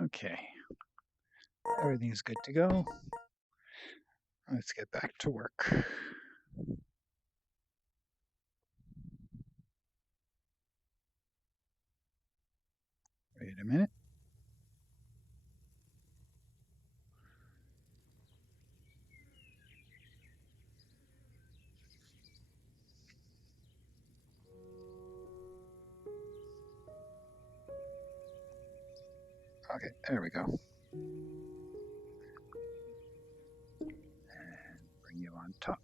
Okay, everything's good to go. Let's get back to work. Wait a minute. Okay, there we go. And bring you on top.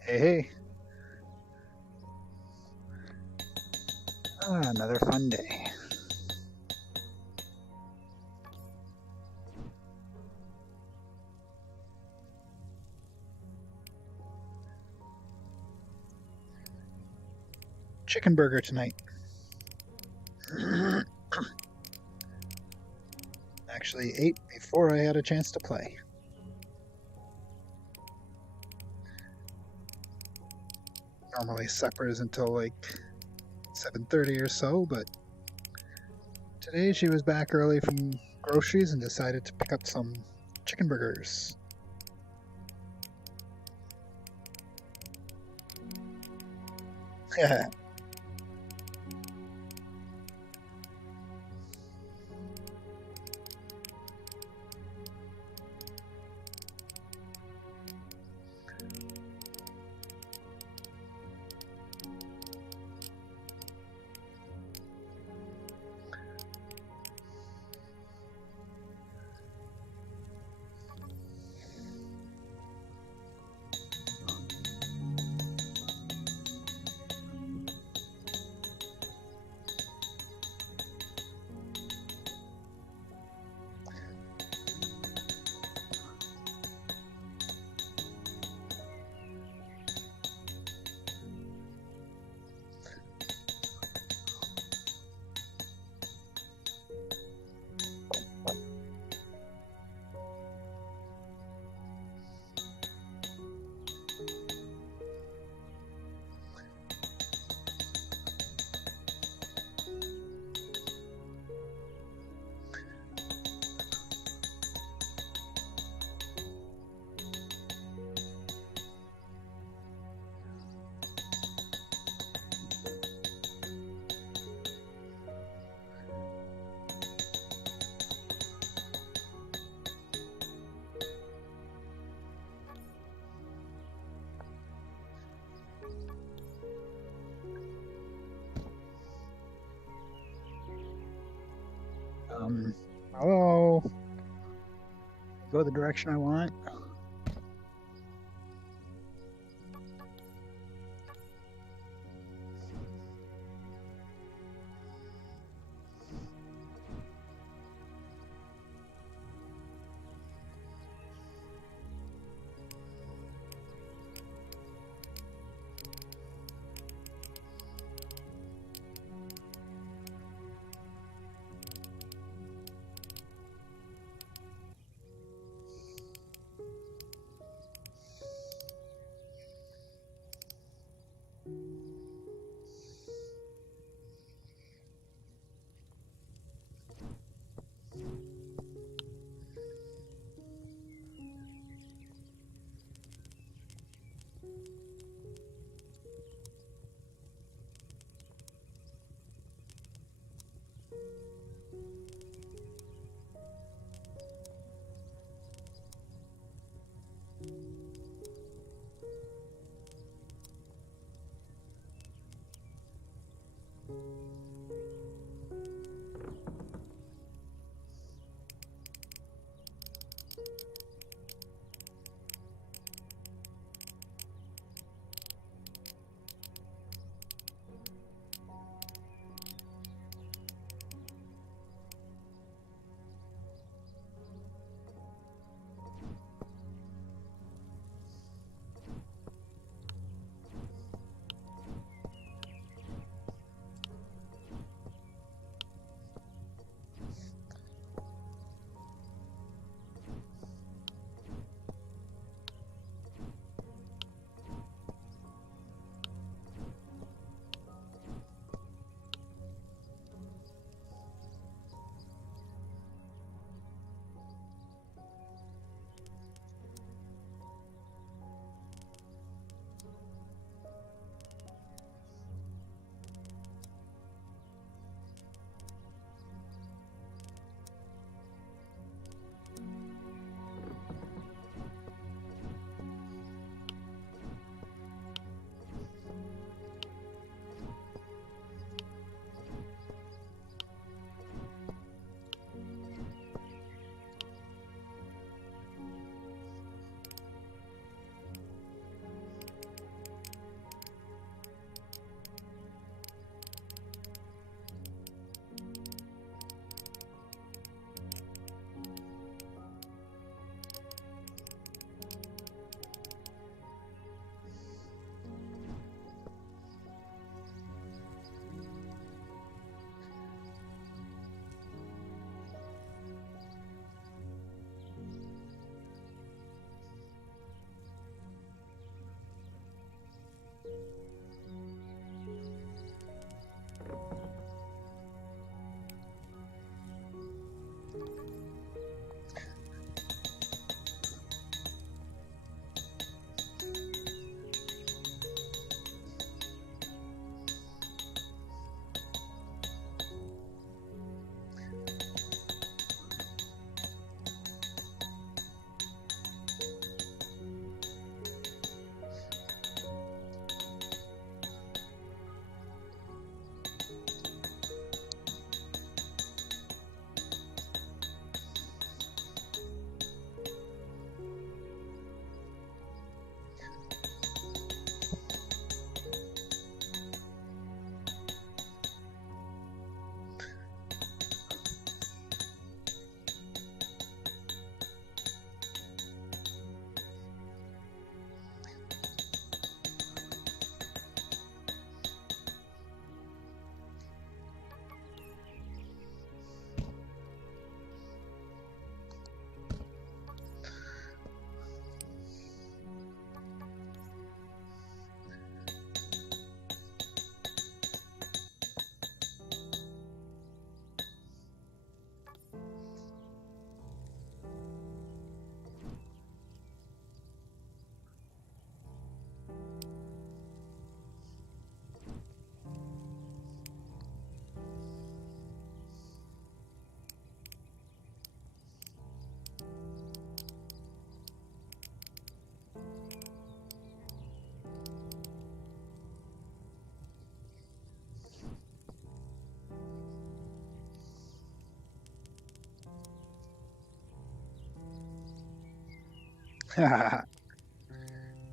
Hey, hey. Another fun day. Chicken burger tonight. Actually ate before I had a chance to play. Normally supper is until like 7:30 or so, but today she was back early from groceries and decided to pick up some chicken burgers. Yeah. Hello. Go the direction I want.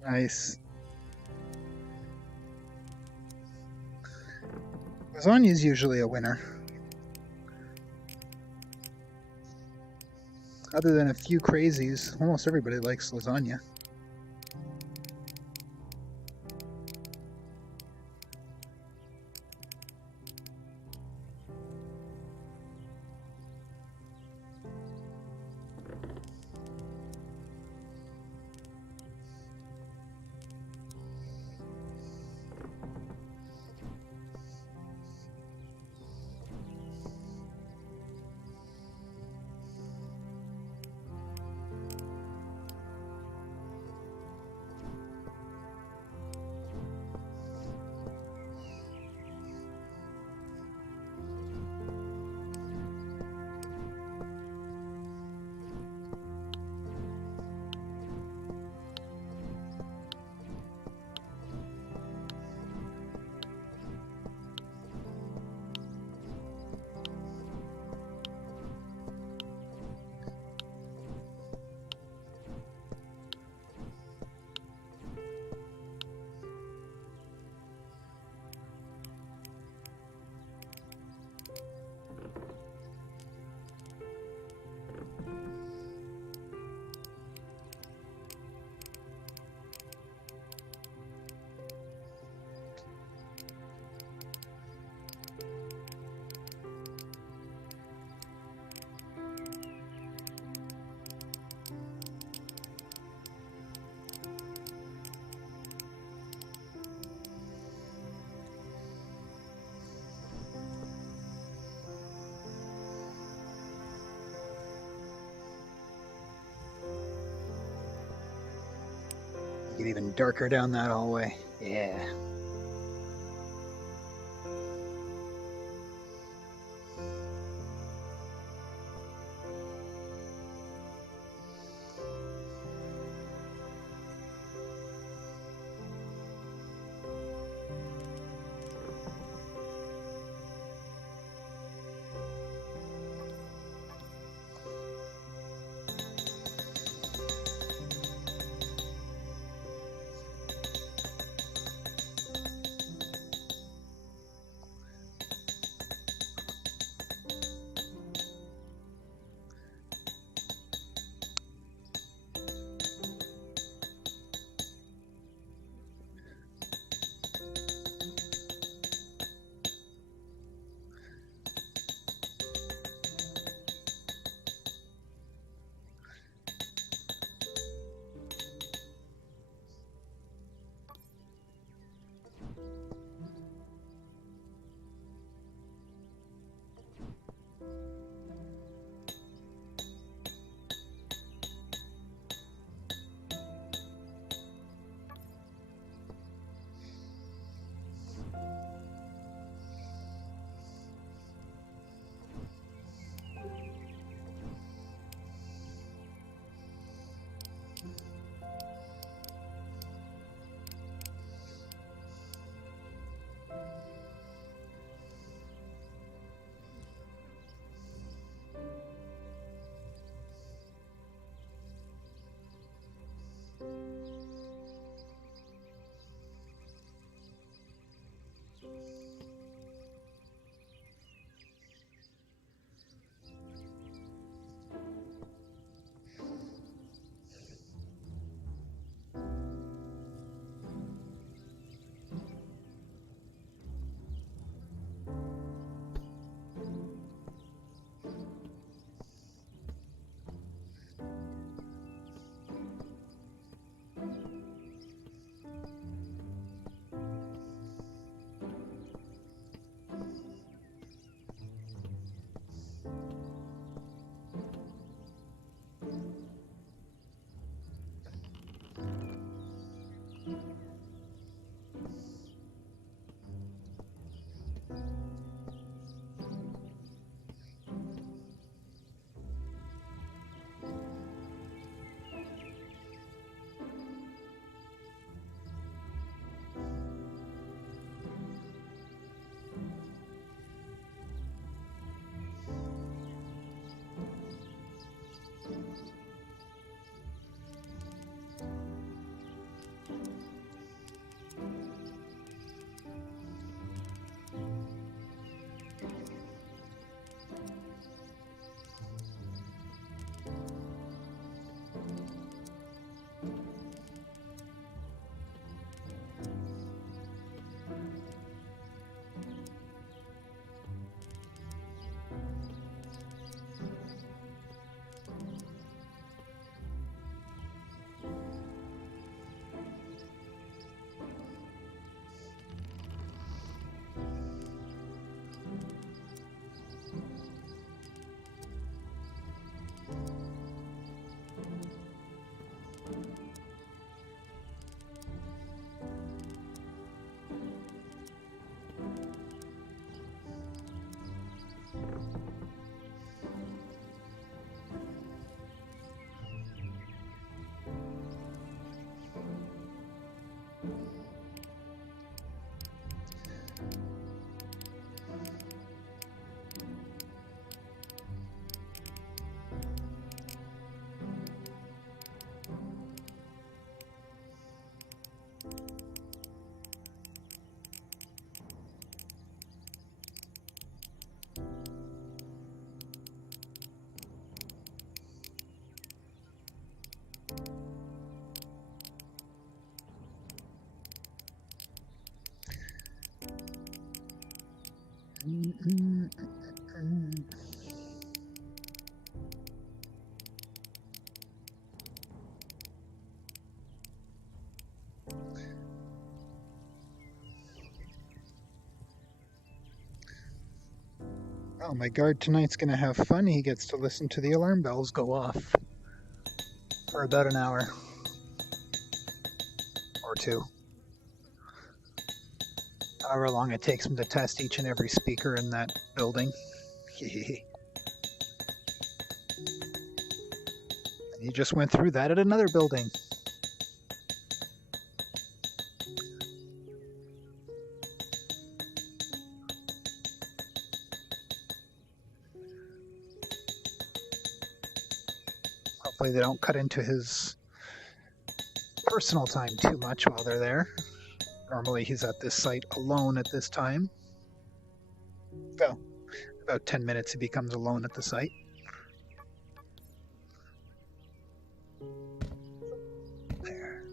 Nice. Lasagna's usually a winner. Other than a few crazies, almost everybody likes lasagna. Get even darker down that hallway. Yeah. Oh, my guard tonight's gonna have fun. He gets to listen to the alarm bells go off for about an hour or two. However long it takes him to test each and every speaker in that building. And he just went through that at another building. Hopefully they don't cut into his personal time too much while they're there. Normally he's at this site alone at this time. Well, about 10 minutes he becomes alone at the site. There.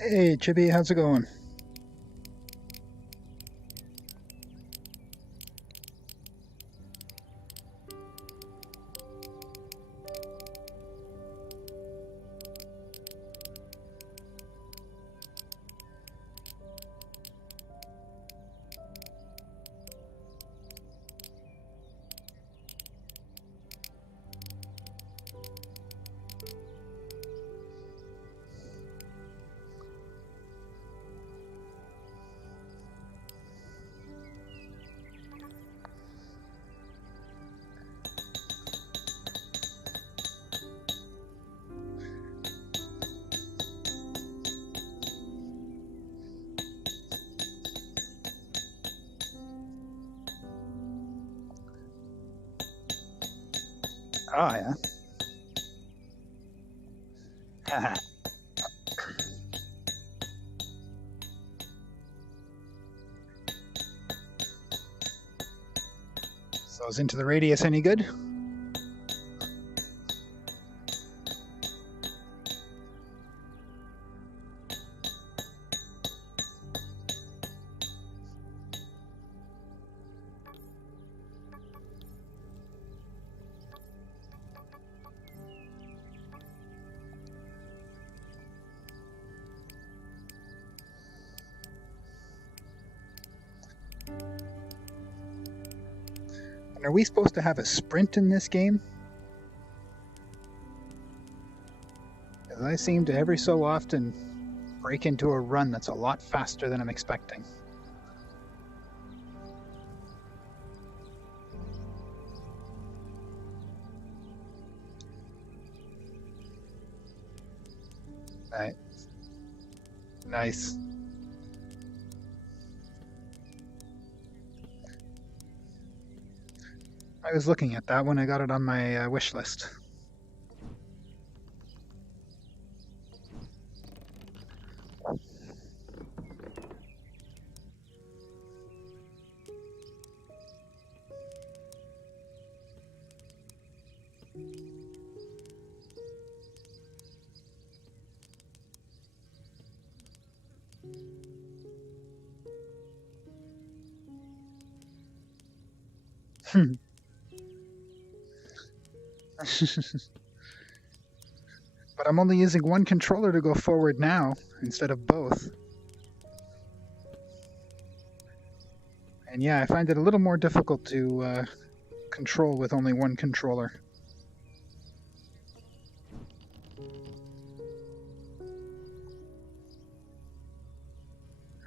Hey, Chibi, how's it going? Oh, yeah. So is Into the Radius any good? And are we supposed to have a sprint in this game? Because I seem to every so often break into a run that's a lot faster than I'm expecting. Right. Nice. I was looking at that when I got it on my wish list. But I'm only using one controller to go forward now instead of both. And yeah, I find it a little more difficult to control with only one controller.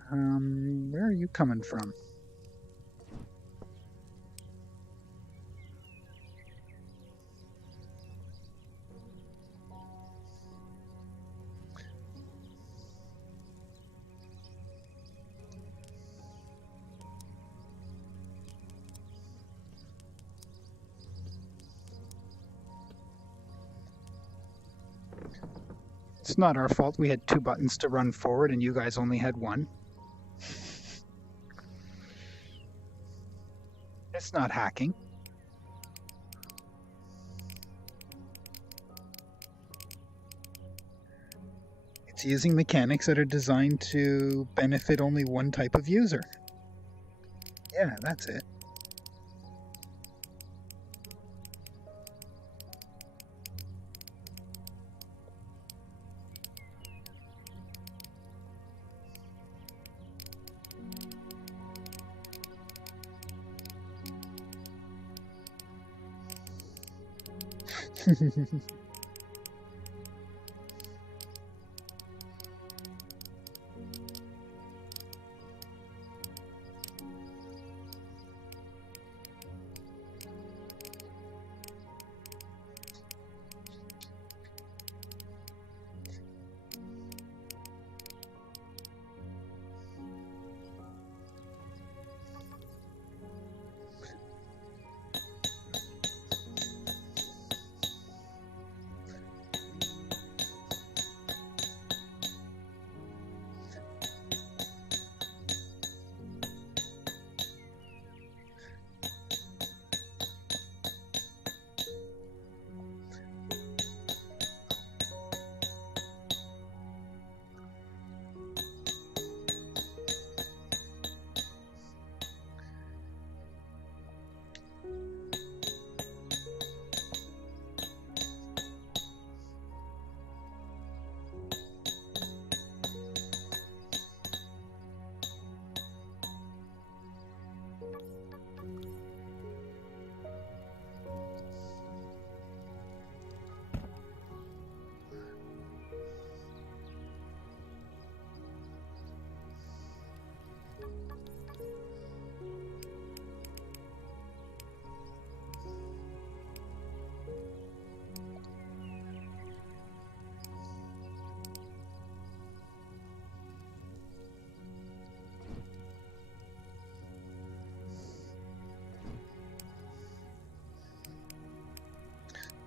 Where are you coming from? It's not our fault. We had 2 buttons to run forward and you guys only had 1. It's not hacking. It's using mechanics that are designed to benefit only one type of user. Yeah, that's it.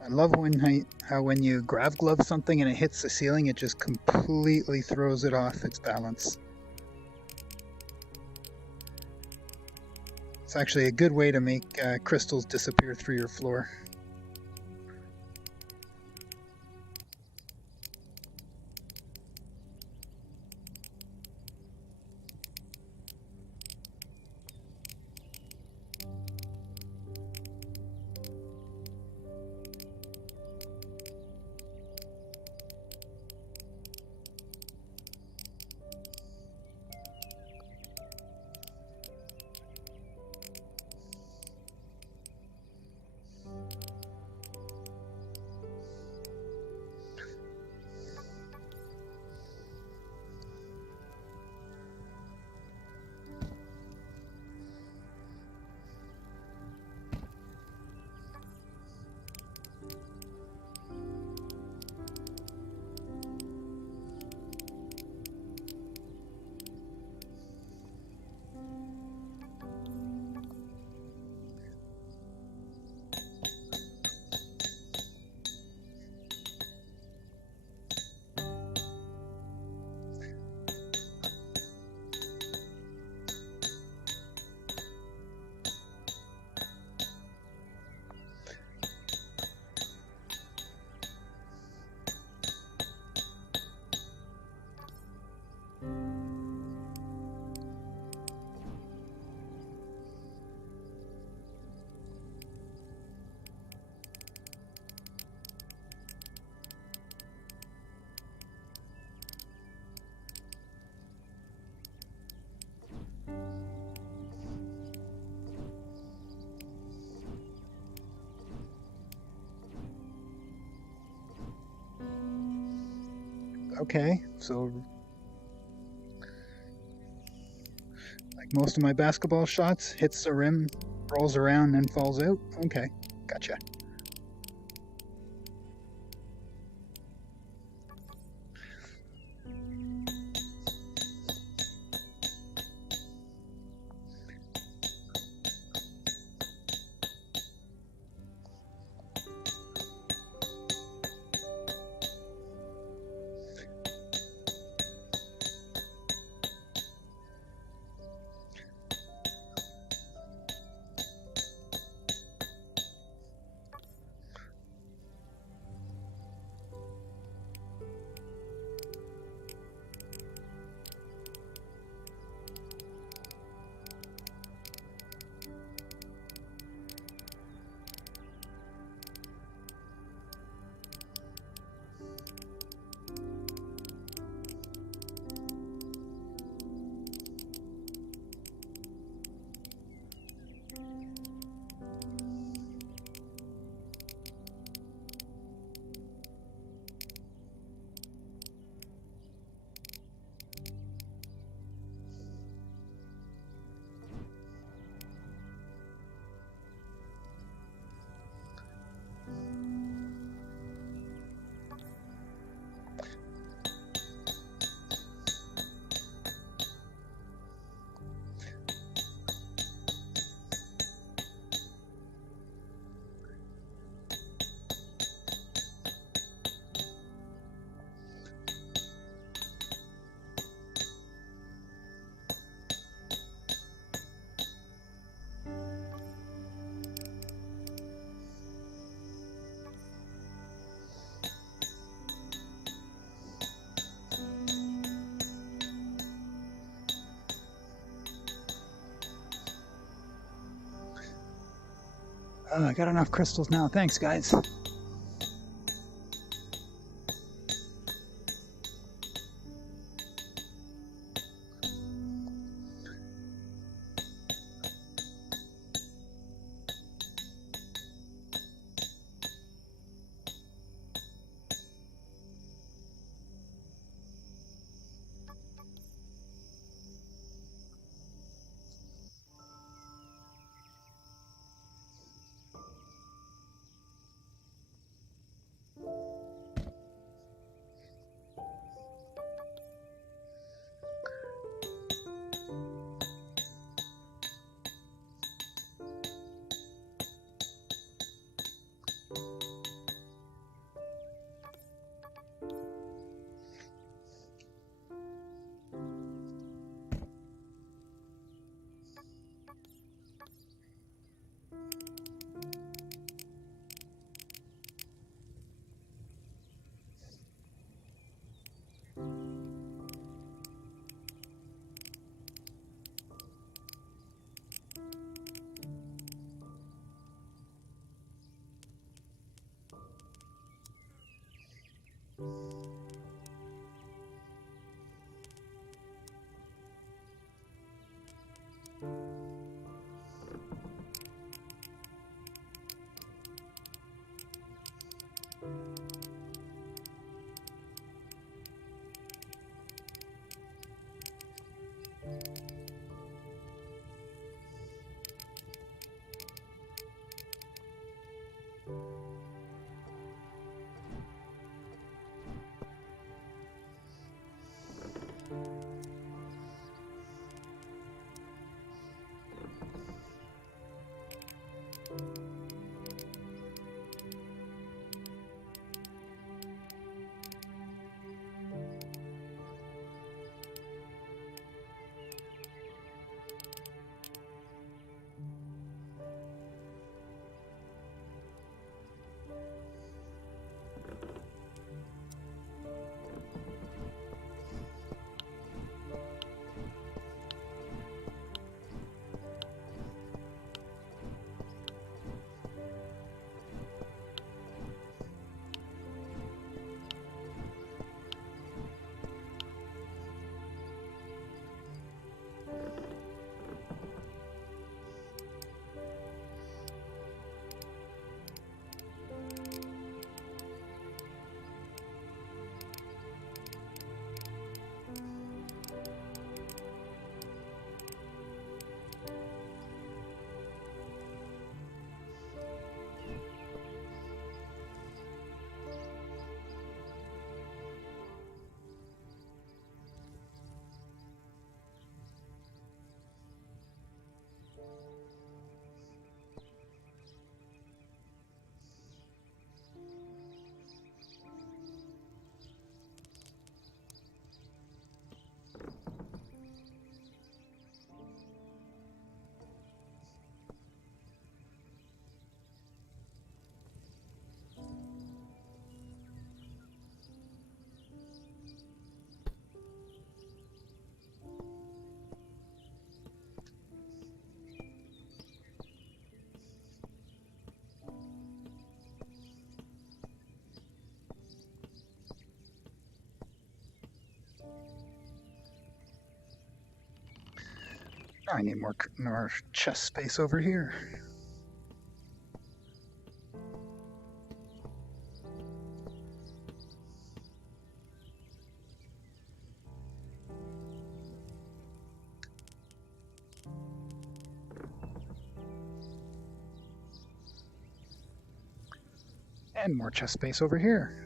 I love how when you grav glove something and it hits the ceiling, it just completely throws it off its balance. It's actually a good way to make crystals disappear through your floor. Okay, so like most of my basketball shots, hits the rim, rolls around, and falls out. Okay, gotcha. I got enough crystals now. Thanks, guys. I need more chest space over here. And more chest space over here.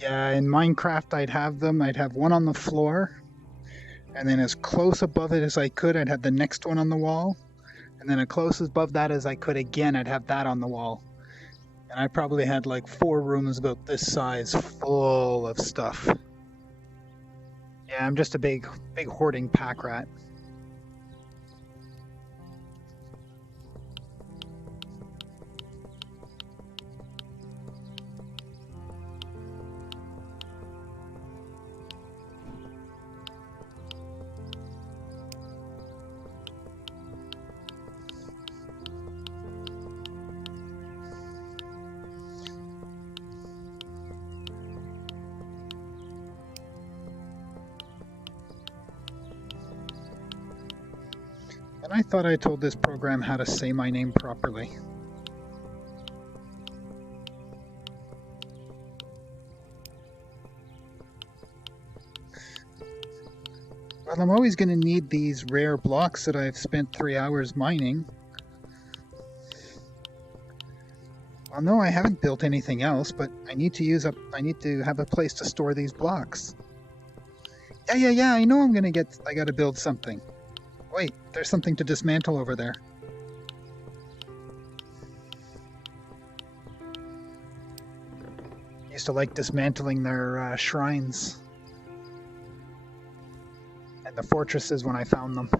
Yeah, in Minecraft I'd have one on the floor, and then as close above it as I could, I'd have the next one on the wall, and then as close above that as I could again, I'd have that on the wall. And I probably had like 4 rooms about this size full of stuff. Yeah, I'm just a big hoarding pack rat. And I thought I told this program how to say my name properly. Well, I'm always going to need these rare blocks that I've spent 3 hours mining. Well, no, I haven't built anything else, but I need to have a place to store these blocks. Yeah, I know I gotta build something. Wait, there's something to dismantle over there. used to like dismantling their shrines and the fortresses when I found them.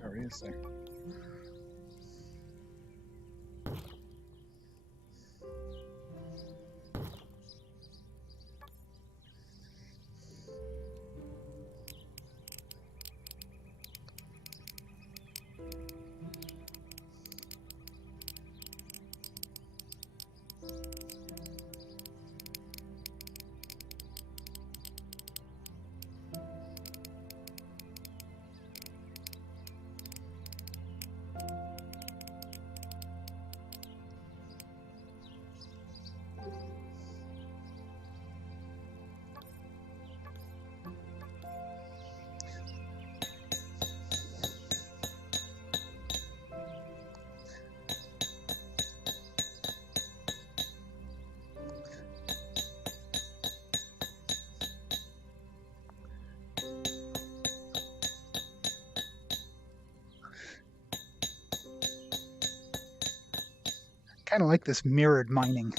There he is there. Kind of like this mirrored mining.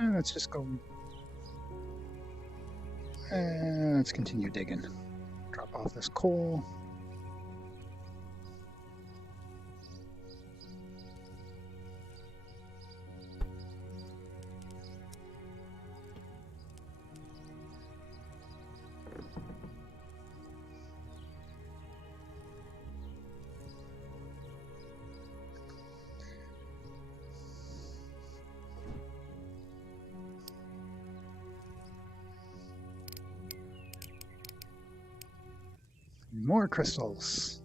Let's just go. Let's continue digging. Drop off this coal. More crystals.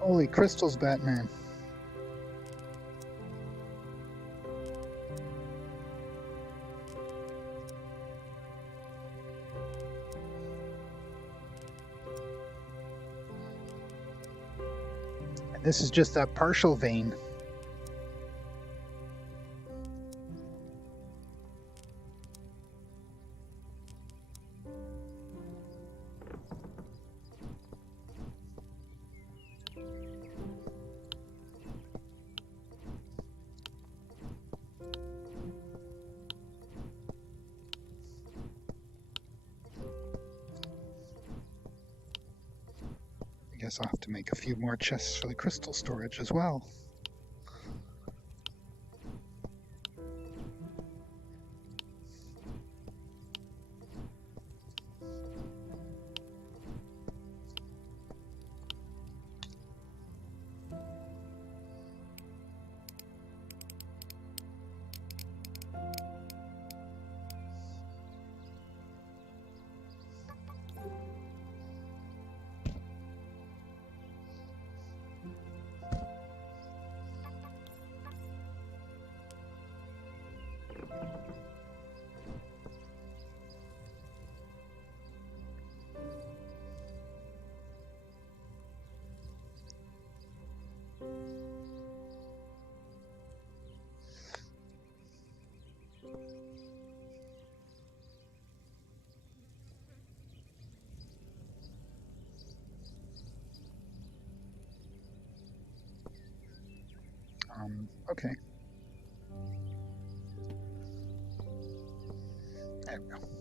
Holy crystals, Batman. And this is just that partial vein. I guess I'll have to make a few more chests for the crystal storage as well. Okay. There we go.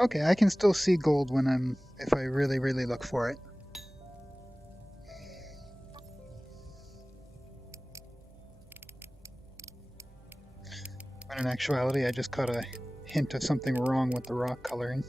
Okay, I can still see gold if I really, really look for it. When in actuality, I just caught a hint of something wrong with the rock coloring.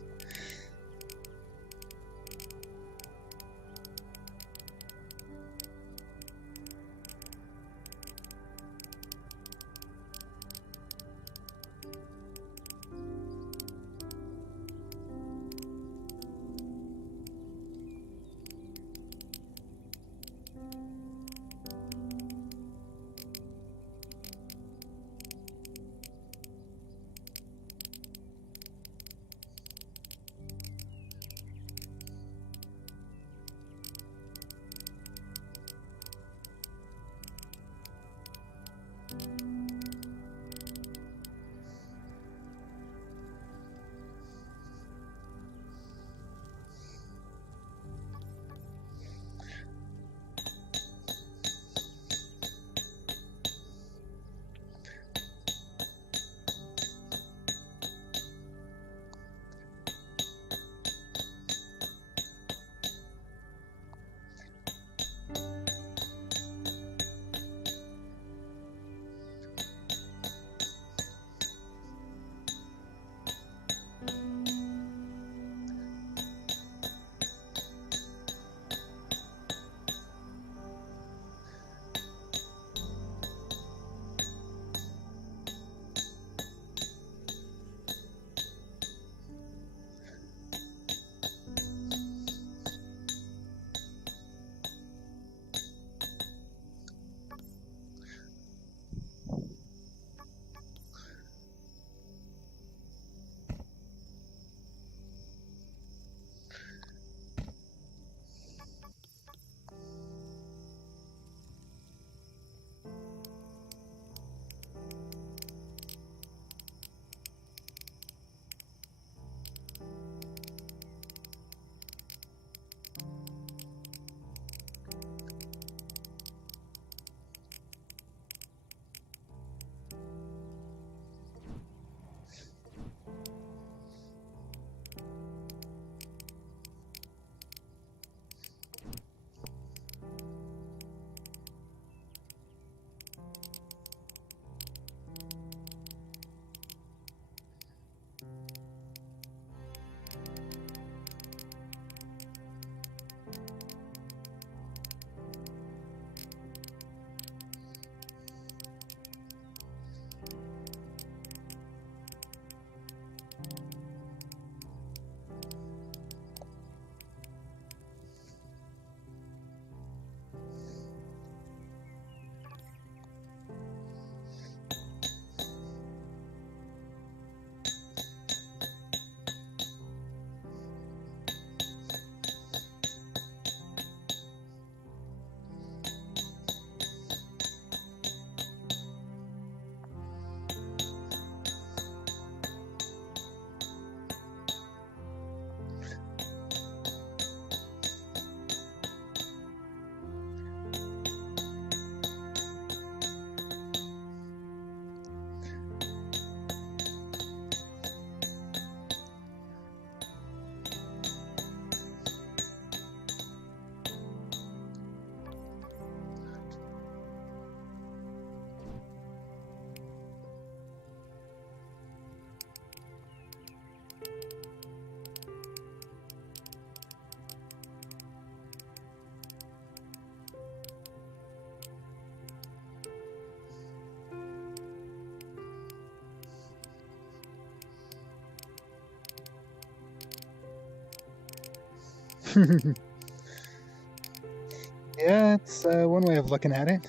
Yeah, it's one way of looking at it.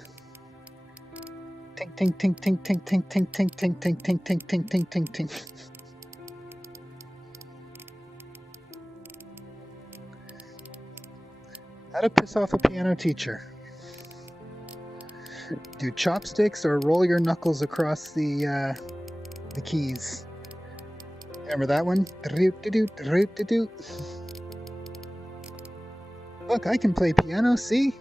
Tink, tink, tink, tink, tink, tink, tink, tink, tink, tink, tink, tink, tink, tink, tink, tink. How to piss off a piano teacher. Do chopsticks or roll your knuckles across the keys. Remember that one? Look, I can play piano, see?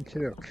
Okey-doke.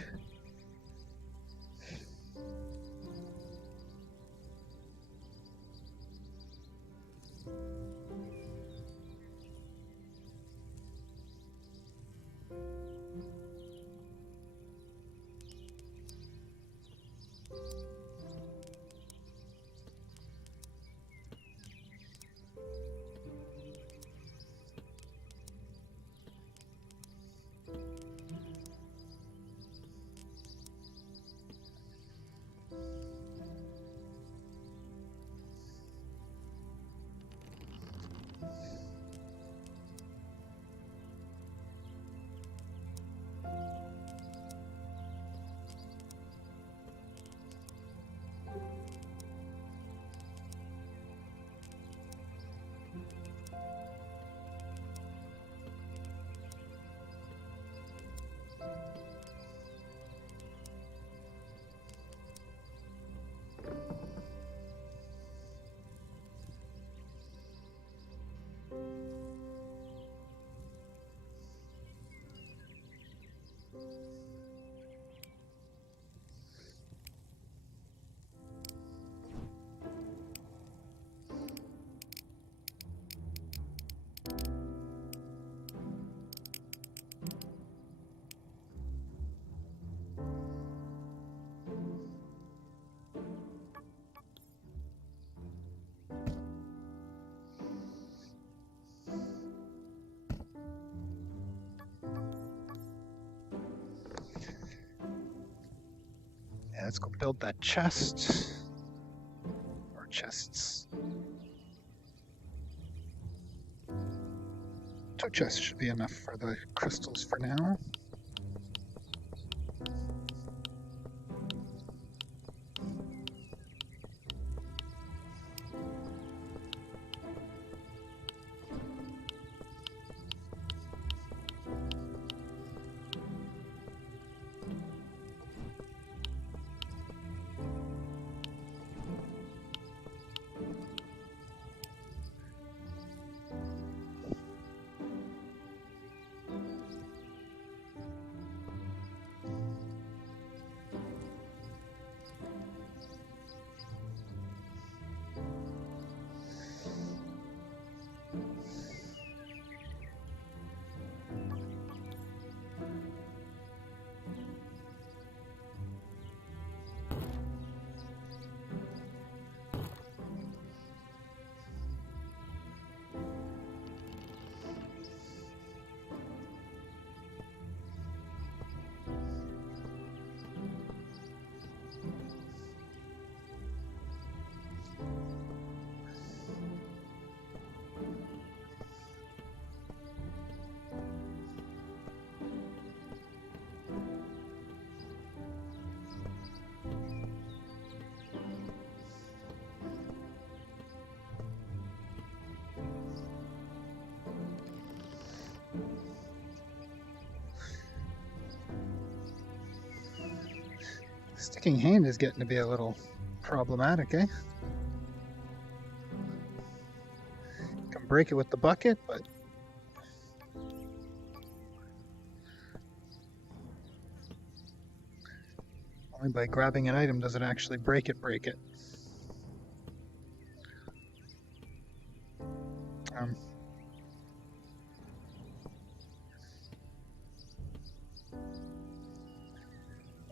Yeah, let's go build that chest. Or chests. 2 chests should be enough for the crystals for now. Sticking hand is getting to be a little problematic, eh? Can break it with the bucket, but only by grabbing an item does it actually break it.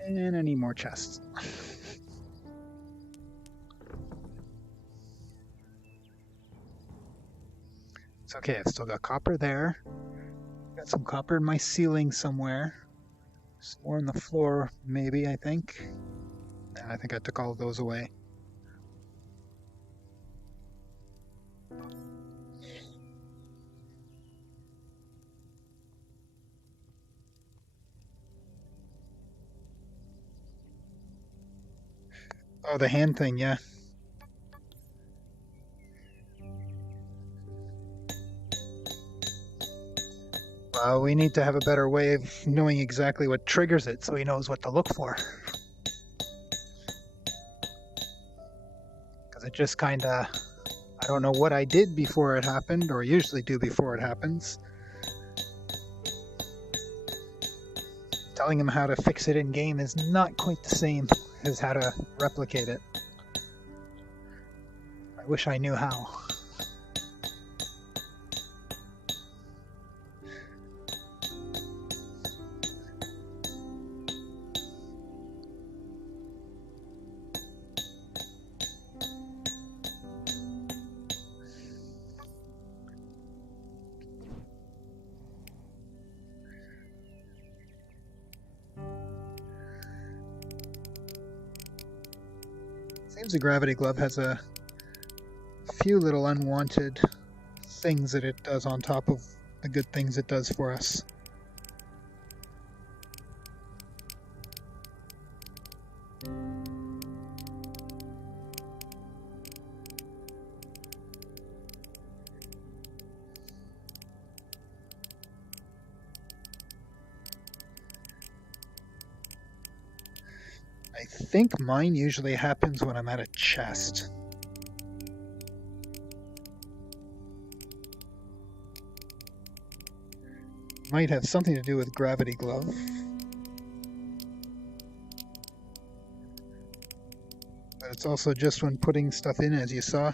And I need more chests. It's okay, I've still got copper there. Got some copper in my ceiling somewhere. Some more on the floor, maybe, I think. And I think I took all of those away. Oh, the hand thing, yeah. Well, we need to have a better way of knowing exactly what triggers it so he knows what to look for. Because it just kind of, I don't know what I did before it happened, or usually do before it happens. Telling him how to fix it in game is not quite the same as how to replicate it. I wish I knew how. Seems the gravity glove has a few little unwanted things that it does on top of the good things it does for us. I think mine usually happens when I'm at a chest. Might have something to do with gravity glove. But it's also just when putting stuff in, as you saw.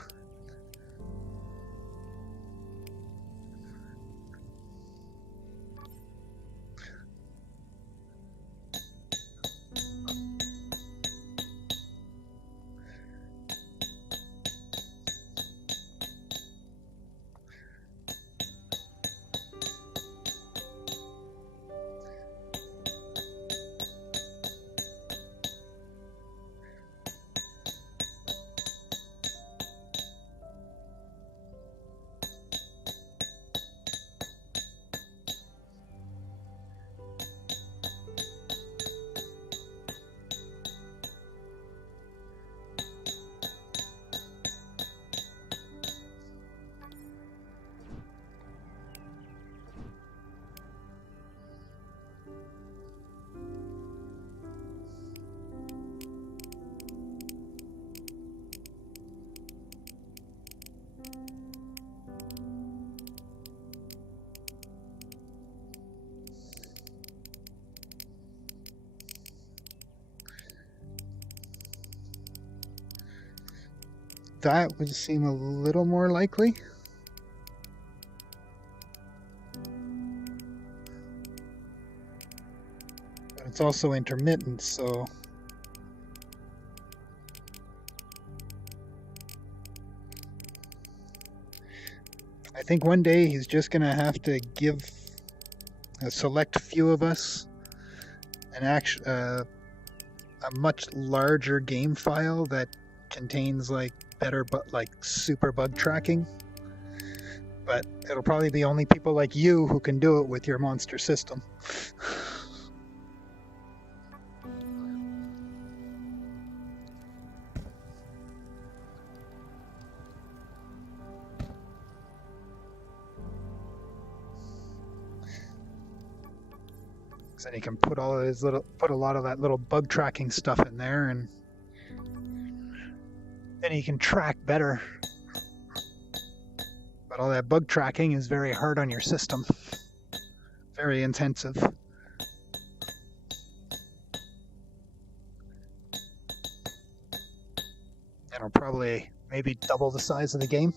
That would seem a little more likely. But it's also intermittent, so... I think one day he's just going to have to give a select few of us a much larger game file that contains like better super bug tracking, but it'll probably be only people like you who can do it with your monster system. Then he can put a lot of that little bug tracking stuff in there, and then he can track better. But all that bug tracking is very hard on your system. Very intensive. It'll probably maybe double the size of the game.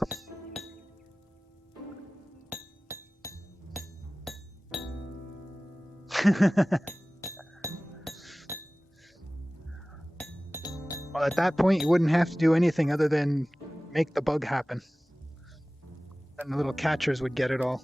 Well, at that point, you wouldn't have to do anything other than make the bug happen. Then the little catchers would get it all.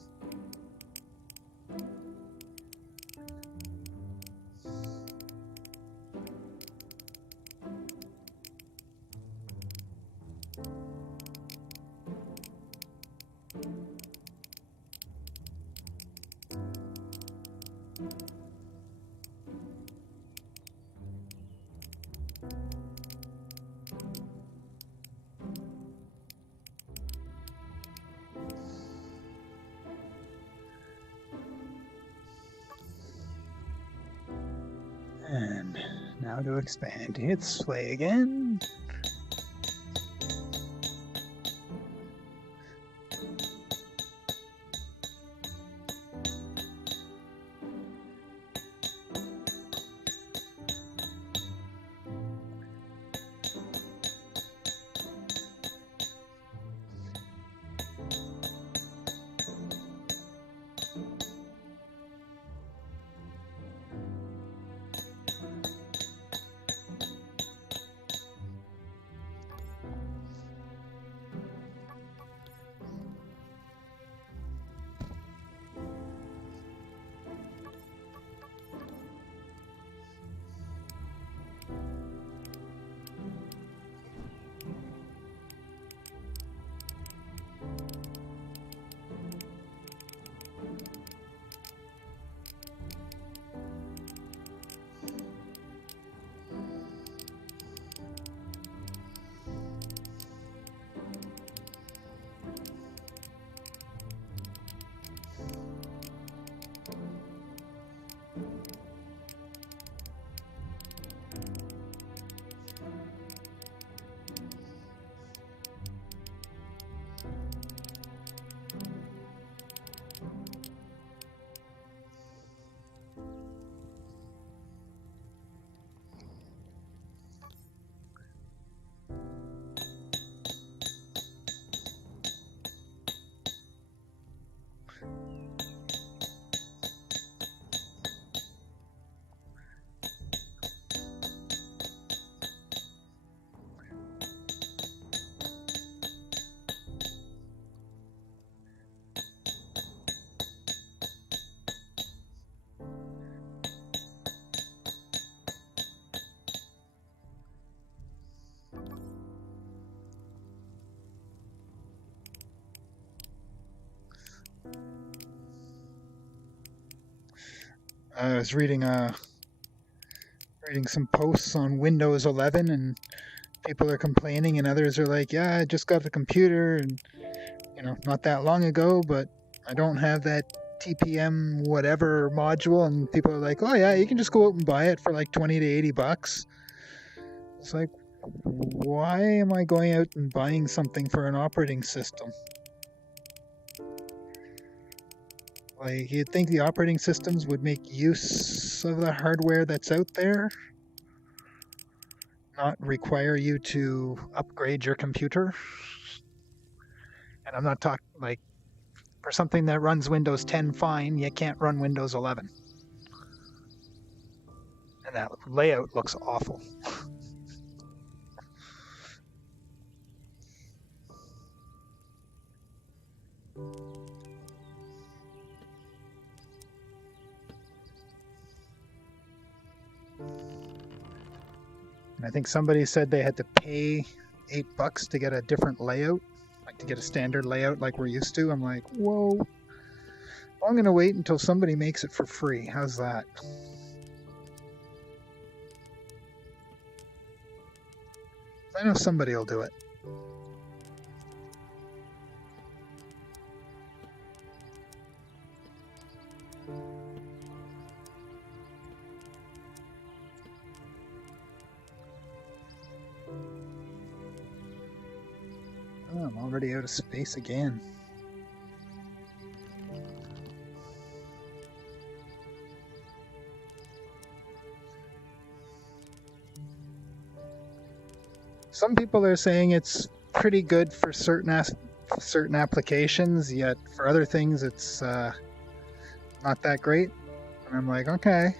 And now to expand. Hit play again. I was reading some posts on Windows 11, and people are complaining, and others are like, "Yeah, I just got the computer, and not that long ago, but I don't have that TPM whatever module." And people are like, "Oh yeah, you can just go out and buy it for like $20 to $80." It's like, why am I going out and buying something for an operating system? Like, you'd think the operating systems would make use of the hardware that's out there, not require you to upgrade your computer. And I'm not talking, like, for something that runs Windows 10 fine, you can't run Windows 11. And that layout looks awful. And I think somebody said they had to pay $8 to get a different layout, like to get a standard layout like we're used to. I'm like, whoa. I'm going to wait until somebody makes it for free. How's that? I know somebody will do it. Oh, I'm already out of space again. Some people are saying it's pretty good for certain applications, yet for other things it's not that great. And I'm like, okay.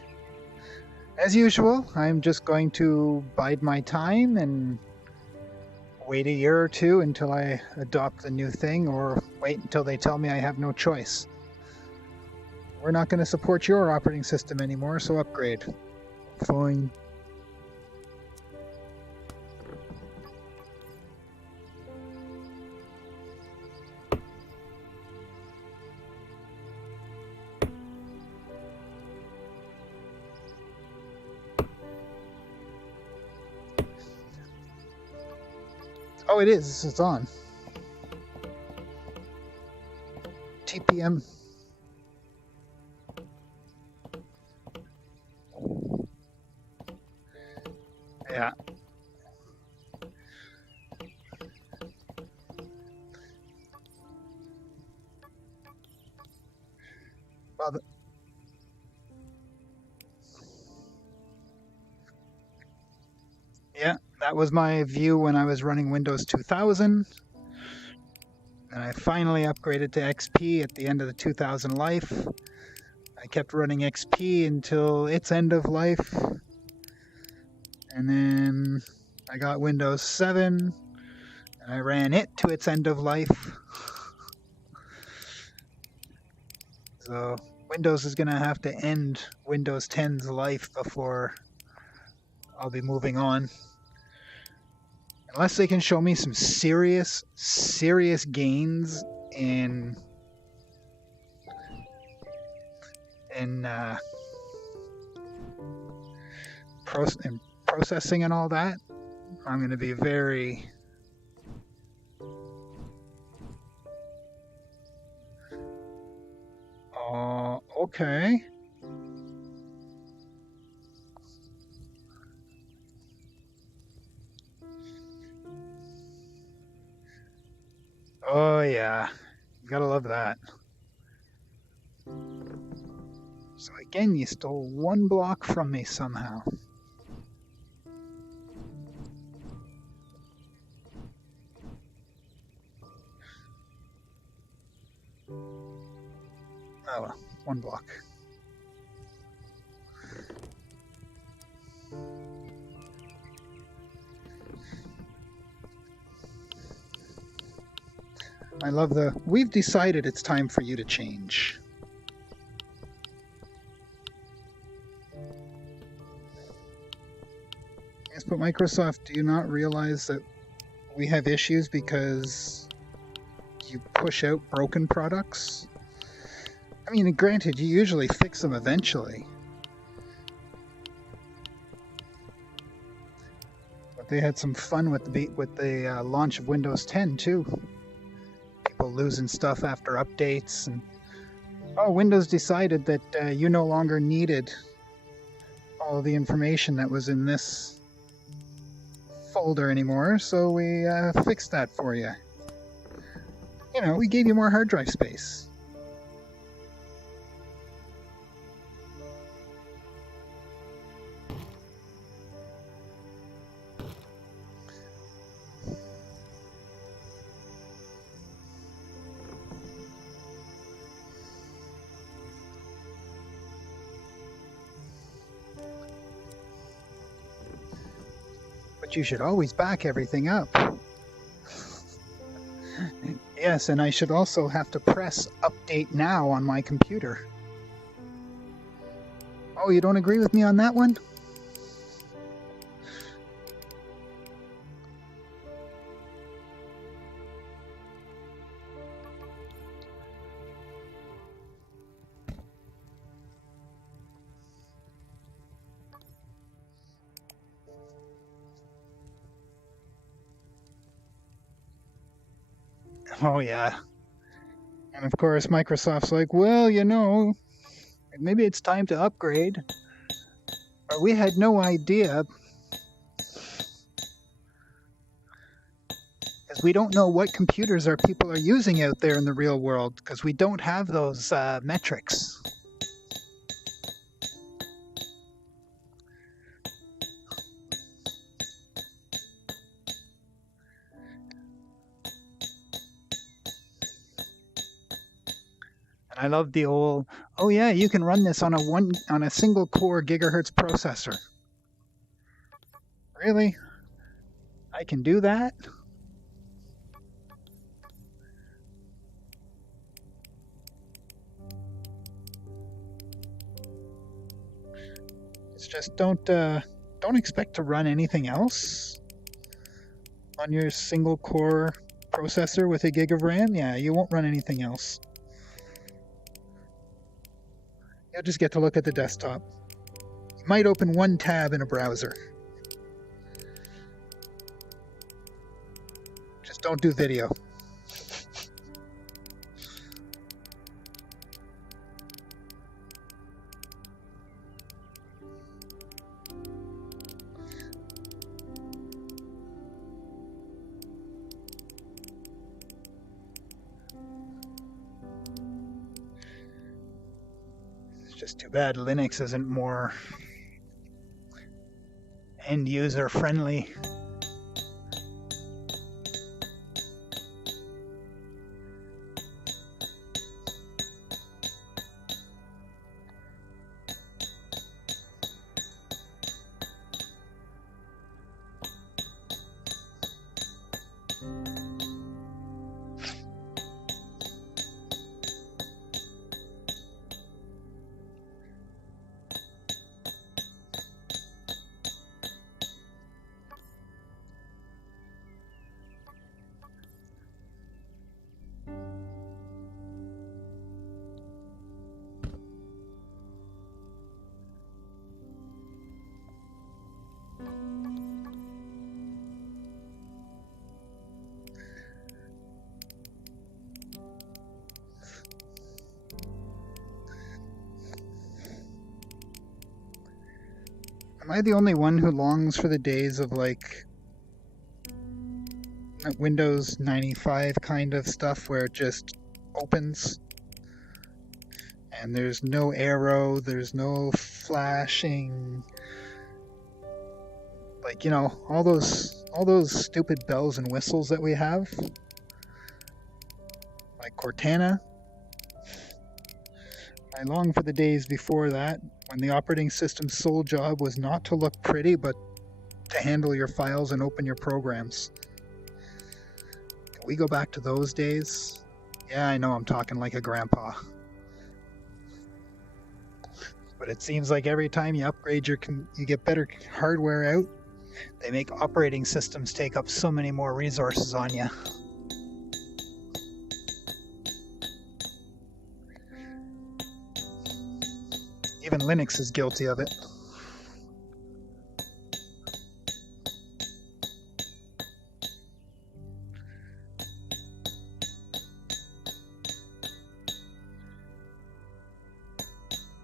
As usual, I'm just going to bide my time and wait a year or two until I adopt the new thing, or wait until they tell me I have no choice. We're not going to support your operating system anymore, so upgrade. Fine. Oh, it is. It's on. TPM. Yeah. Well, yeah, that was my view when I was running Windows 2000. And I finally upgraded to XP at the end of the 2000 life. I kept running XP until its end of life. And then I got Windows 7 and I ran it to its end of life. So Windows is going to have to end Windows 10's life before I'll be moving on. Unless they can show me some serious gains in processing and all that, I'm going to be very... okay. Oh yeah, you gotta love that. So again, you stole one block from me somehow. Oh well, one block. I love the, we've decided it's time for you to change. Yes, but Microsoft, do you not realize that we have issues because you push out broken products? I mean, granted, you usually fix them eventually. But they had some fun with the launch of Windows 10 too. People losing stuff after updates, and oh, Windows decided that you no longer needed all the information that was in this folder anymore, so we fixed that for you. You know, we gave you more hard drive space. But you should always back everything up. Yes, and I should also have to press update now on my computer. Oh, you don't agree with me on that one? Oh, yeah. And of course, Microsoft's like, well, you know, maybe it's time to upgrade. But we had no idea, because we don't know what computers our people are using out there in the real world, because we don't have those metrics. And I love the old, oh yeah, you can run this on a single core gigahertz processor. Really? I can do that? It's just don't expect to run anything else on your single core processor with a gig of RAM. Yeah, you won't run anything else. You'll just get to look at the desktop. You might open one tab in a browser. Just don't do video. It's just too bad Linux isn't more end user friendly. Am I the only one who longs for the days of like Windows 95 kind of stuff where it just opens and there's no arrow, there's no flashing, like, you know, all those stupid bells and whistles that we have, like Cortana. I long for the days before that, when the operating system's sole job was not to look pretty, but to handle your files and open your programs. Can we go back to those days? Yeah, I know I'm talking like a grandpa. But it seems like every time you upgrade you get better hardware out, they make operating systems take up so many more resources on you. Even Linux is guilty of it.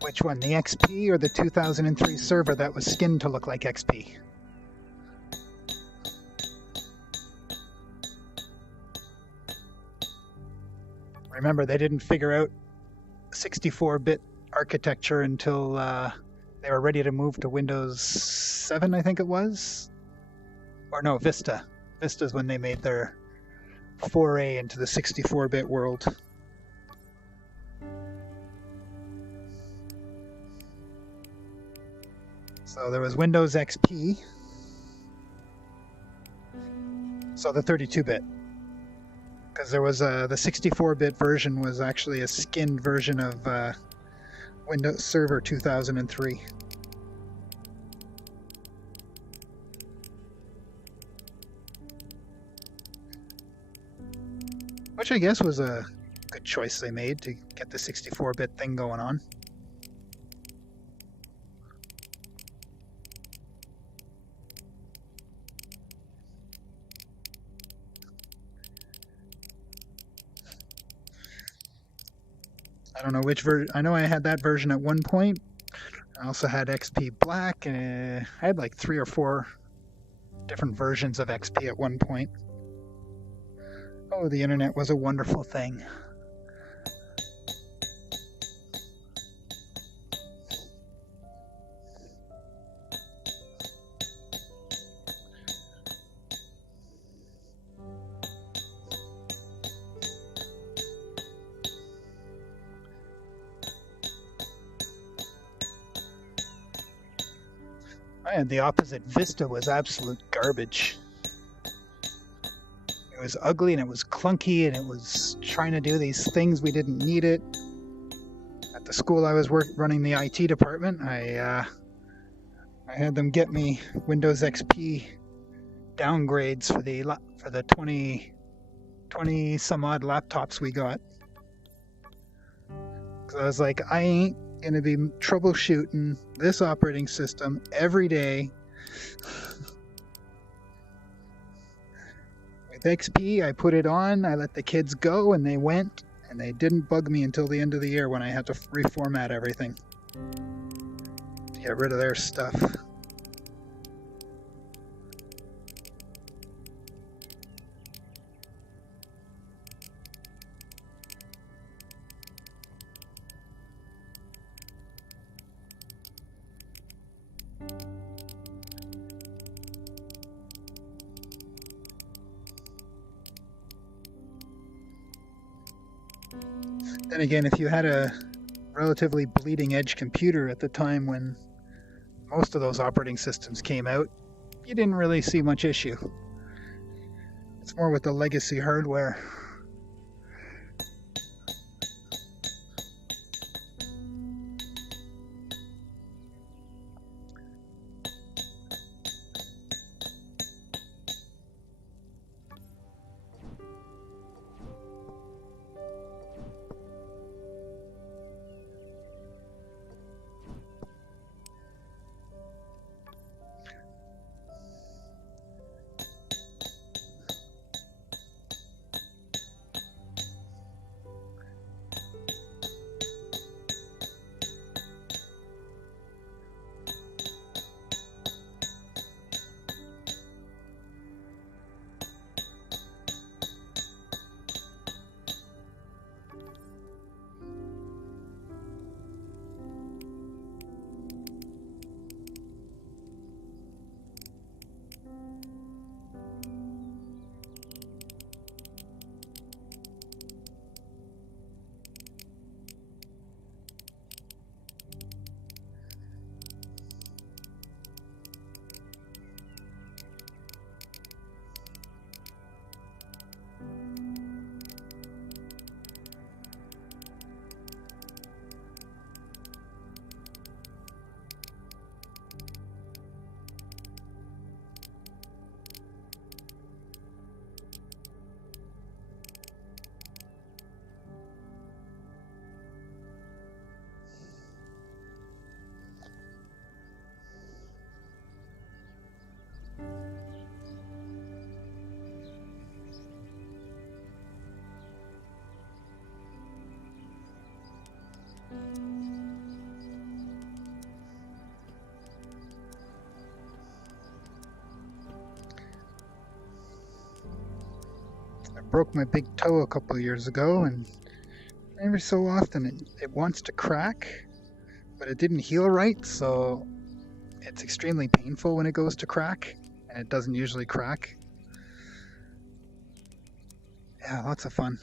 Which one, the XP or the 2003 server that was skinned to look like XP? Remember, they didn't figure out 64-bit architecture until they were ready to move to Windows 7, I think it was. Or no, Vista. Vista's when they made their foray into the 64-bit world. So there was Windows XP. So the 32-bit. Because there was the 64-bit version was actually a skinned version of Windows Server 2003. Which I guess was a good choice they made to get the 64-bit thing going on. I don't know which version. I know I had that version at one point. I also had XP Black, and I had like 3 or 4 different versions of XP at one point. Oh, the internet was a wonderful thing. I had the opposite. Vista was absolute garbage. It was ugly and it was clunky and it was trying to do these things we didn't need it. At the school I was running the IT department, I had them get me Windows XP downgrades for the 20 some odd laptops we got. Because I was like, I ain't going to be troubleshooting this operating system every day. With XP, I put it on, I let the kids go, and they went, and they didn't bug me until the end of the year when I had to reformat everything to get rid of their stuff. Then again, if you had a relatively bleeding edge computer at the time when most of those operating systems came out, you didn't really see much issue. It's more with the legacy hardware. I broke my big toe a couple of years ago, and every so often it wants to crack, but it didn't heal right, so it's extremely painful when it goes to crack, and it doesn't usually crack. Yeah, lots of fun.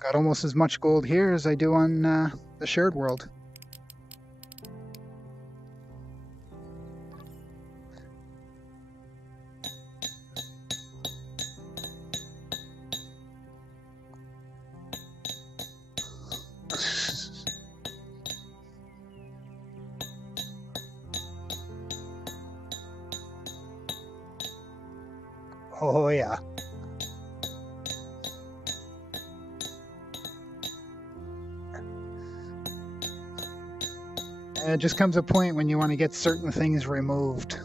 Got almost as much gold here as I do on the shared world. Oh yeah. And it just comes a point when you want to get certain things removed.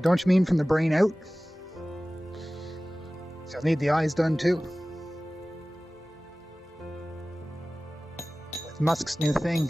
Don't you mean from the brain out? You'll need the eyes done too. With Musk's new thing.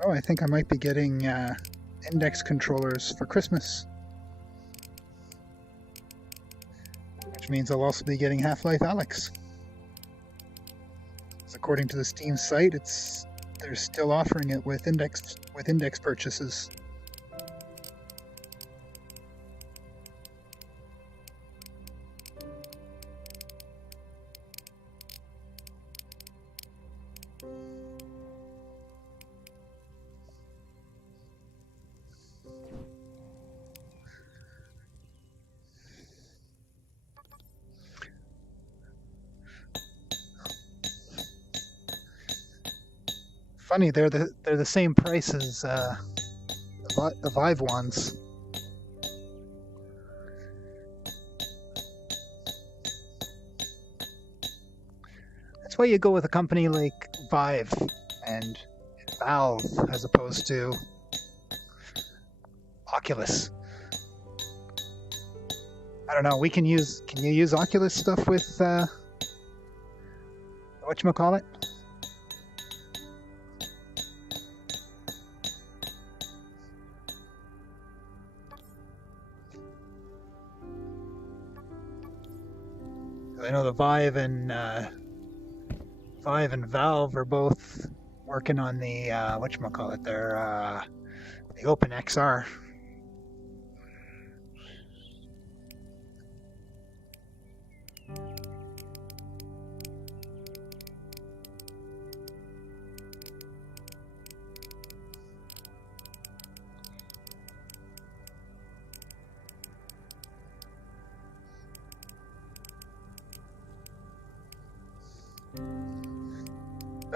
Oh, I think I might be getting index controllers for Christmas. Which means I'll also be getting Half-Life Alyx. According to the Steam site, they're still offering it with index purchases. Funny, they're the same price as the Vive ones. That's why you go with a company like Vive and Valve as opposed to Oculus. I don't know. Can you use Oculus stuff with whatchamacallit? I know the Vive and Valve are both working on the whatchamacallit, the Open XR.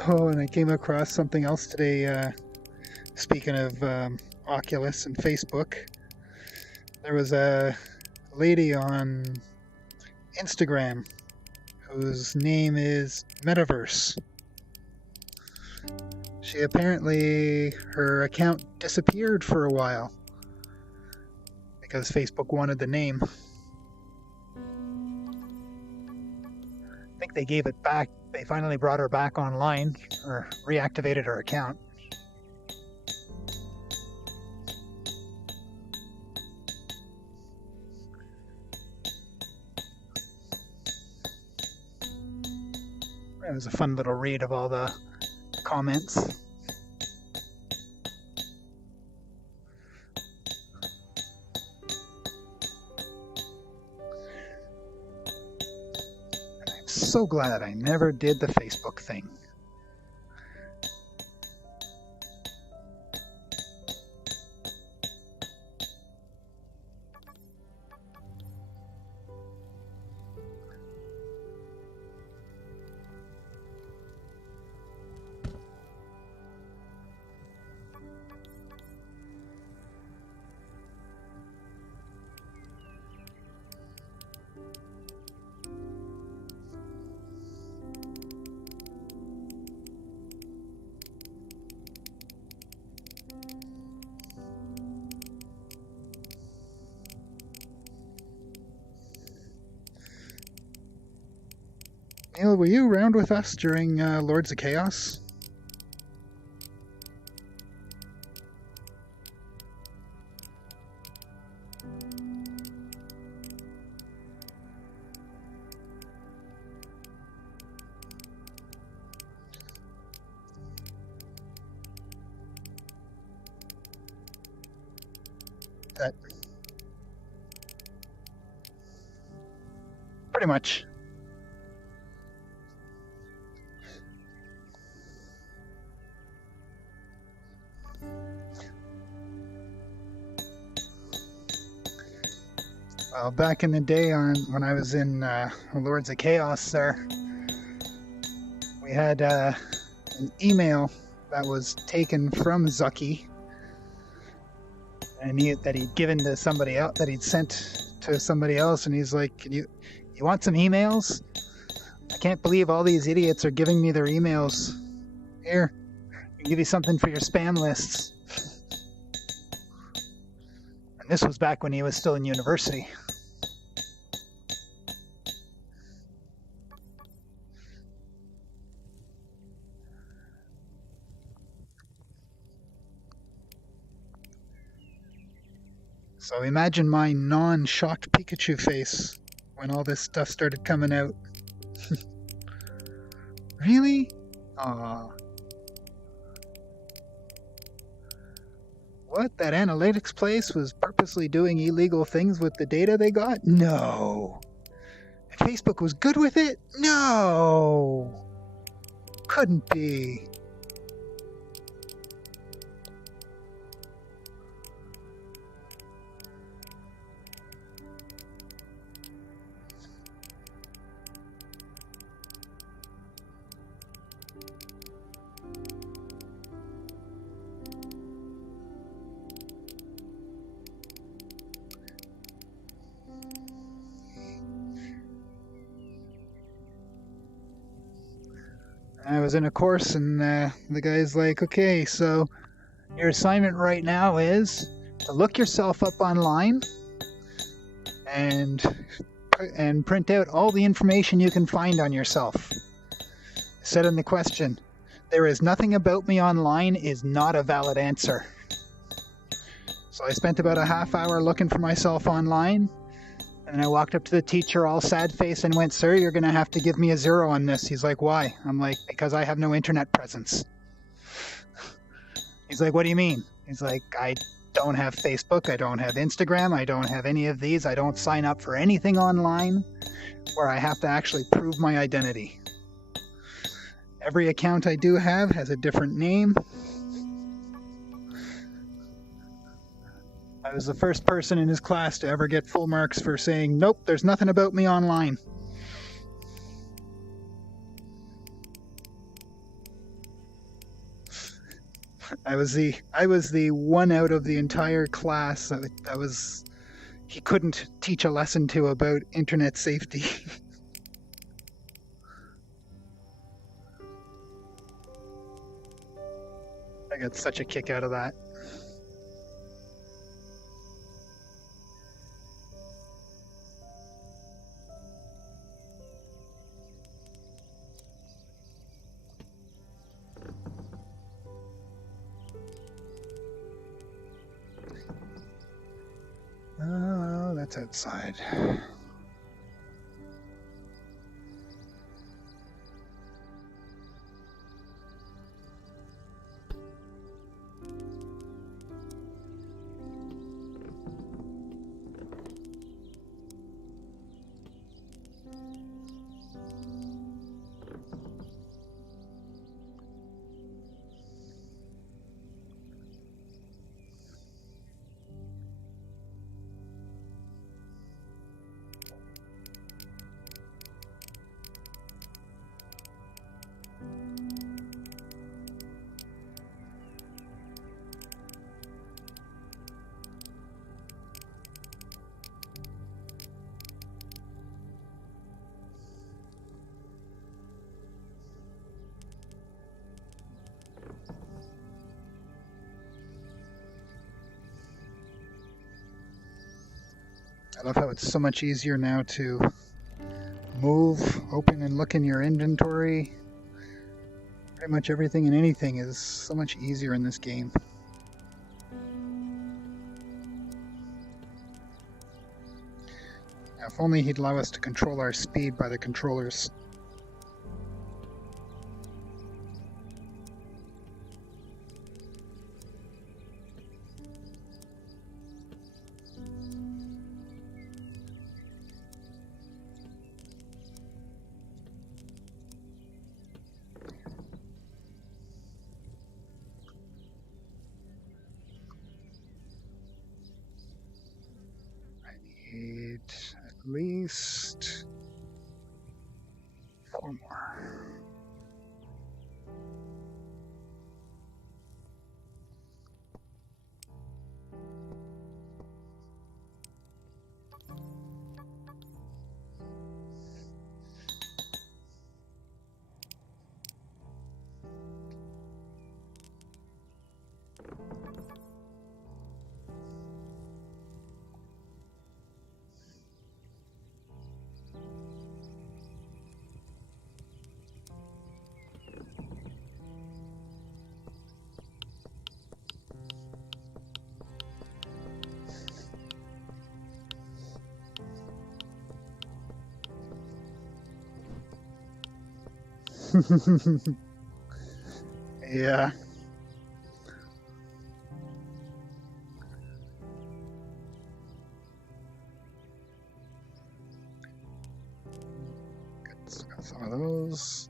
Oh, and I came across something else today. Speaking of Oculus and Facebook, there was a lady on Instagram whose name is Metaverse. Her account disappeared for a while because Facebook wanted the name. I think they gave it back. They finally brought her back online, or reactivated her account. It was a fun little read of all the comments. I'm so glad I never did the Facebook thing. Neil, were you around with us during Lords of Chaos? That pretty much. Well, back in the day when I was in Lords of Chaos there, we had an email that was taken from Zucky and that he'd given to somebody else, that he'd sent to somebody else, and he's like, you want some emails? I can't believe all these idiots are giving me their emails. Here, I'll give you something for your spam lists. And this was back when he was still in university. So imagine my non-shocked Pikachu face when all this stuff started coming out. Really? Aww. What? That analytics place was purposely doing illegal things with the data they got? No. And Facebook was good with it? No. Couldn't be. I was in a course, and the guy's like, okay, so your assignment right now is to look yourself up online and print out all the information you can find on yourself. Said in the question, there is nothing about me online is not a valid answer. So I spent about a half hour looking for myself online, and I walked up to the teacher all sad-faced and went, sir, you're going to have to give me a 0 on this. He's like, why? I'm like, because I have no internet presence. He's like, what do you mean? He's like, I don't have Facebook, I don't have Instagram, I don't have any of these, I don't sign up for anything online where I have to actually prove my identity. Every account I do have has a different name. I was the first person in his class to ever get full marks for saying, nope, there's nothing about me online. I was the one out of the entire class that he couldn't teach a lesson to about internet safety. I got such a kick out of that. Oh, that's outside. I love how it's so much easier now to move, open and look in your inventory. Pretty much everything and anything is so much easier in this game. Now, if only he'd allow us to control our speed by the controllers. Need at least 4 more. Yeah. Let's got some of those.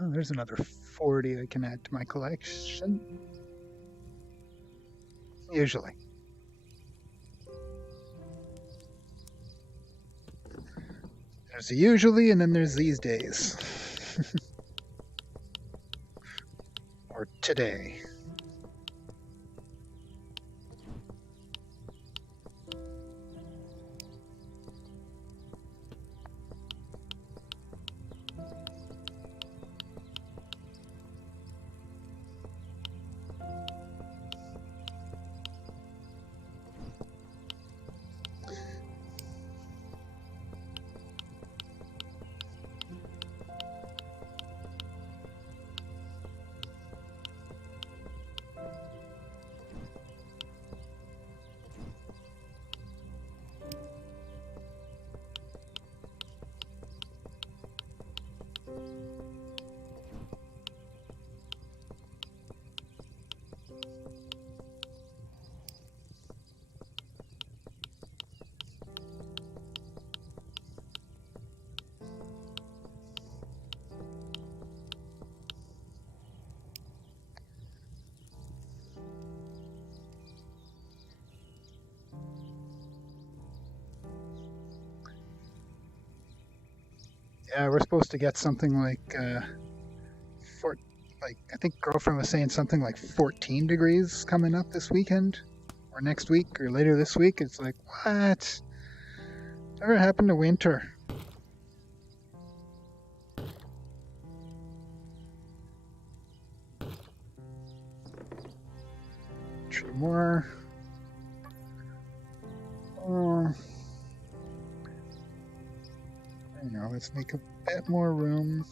Oh, there's another 40 I can add to my collection. Usually. There's the usually, and then there's these days. Or today. Yeah, we're supposed to get something like, I think girlfriend was saying something like 14 degrees coming up this weekend, or next week, or later this week. It's like, what? Whatever happened to winter? Two more. Let's make a bit more room.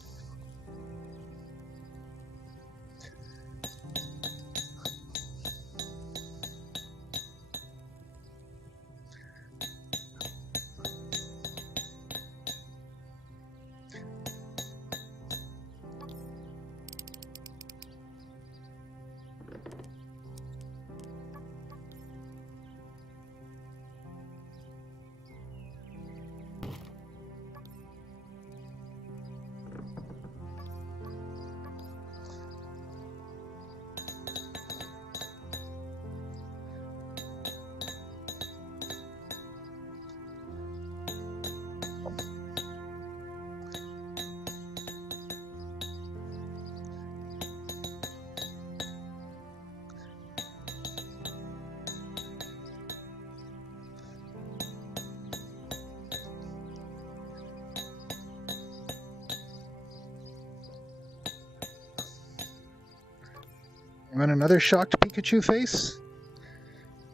You want another shocked Pikachu face?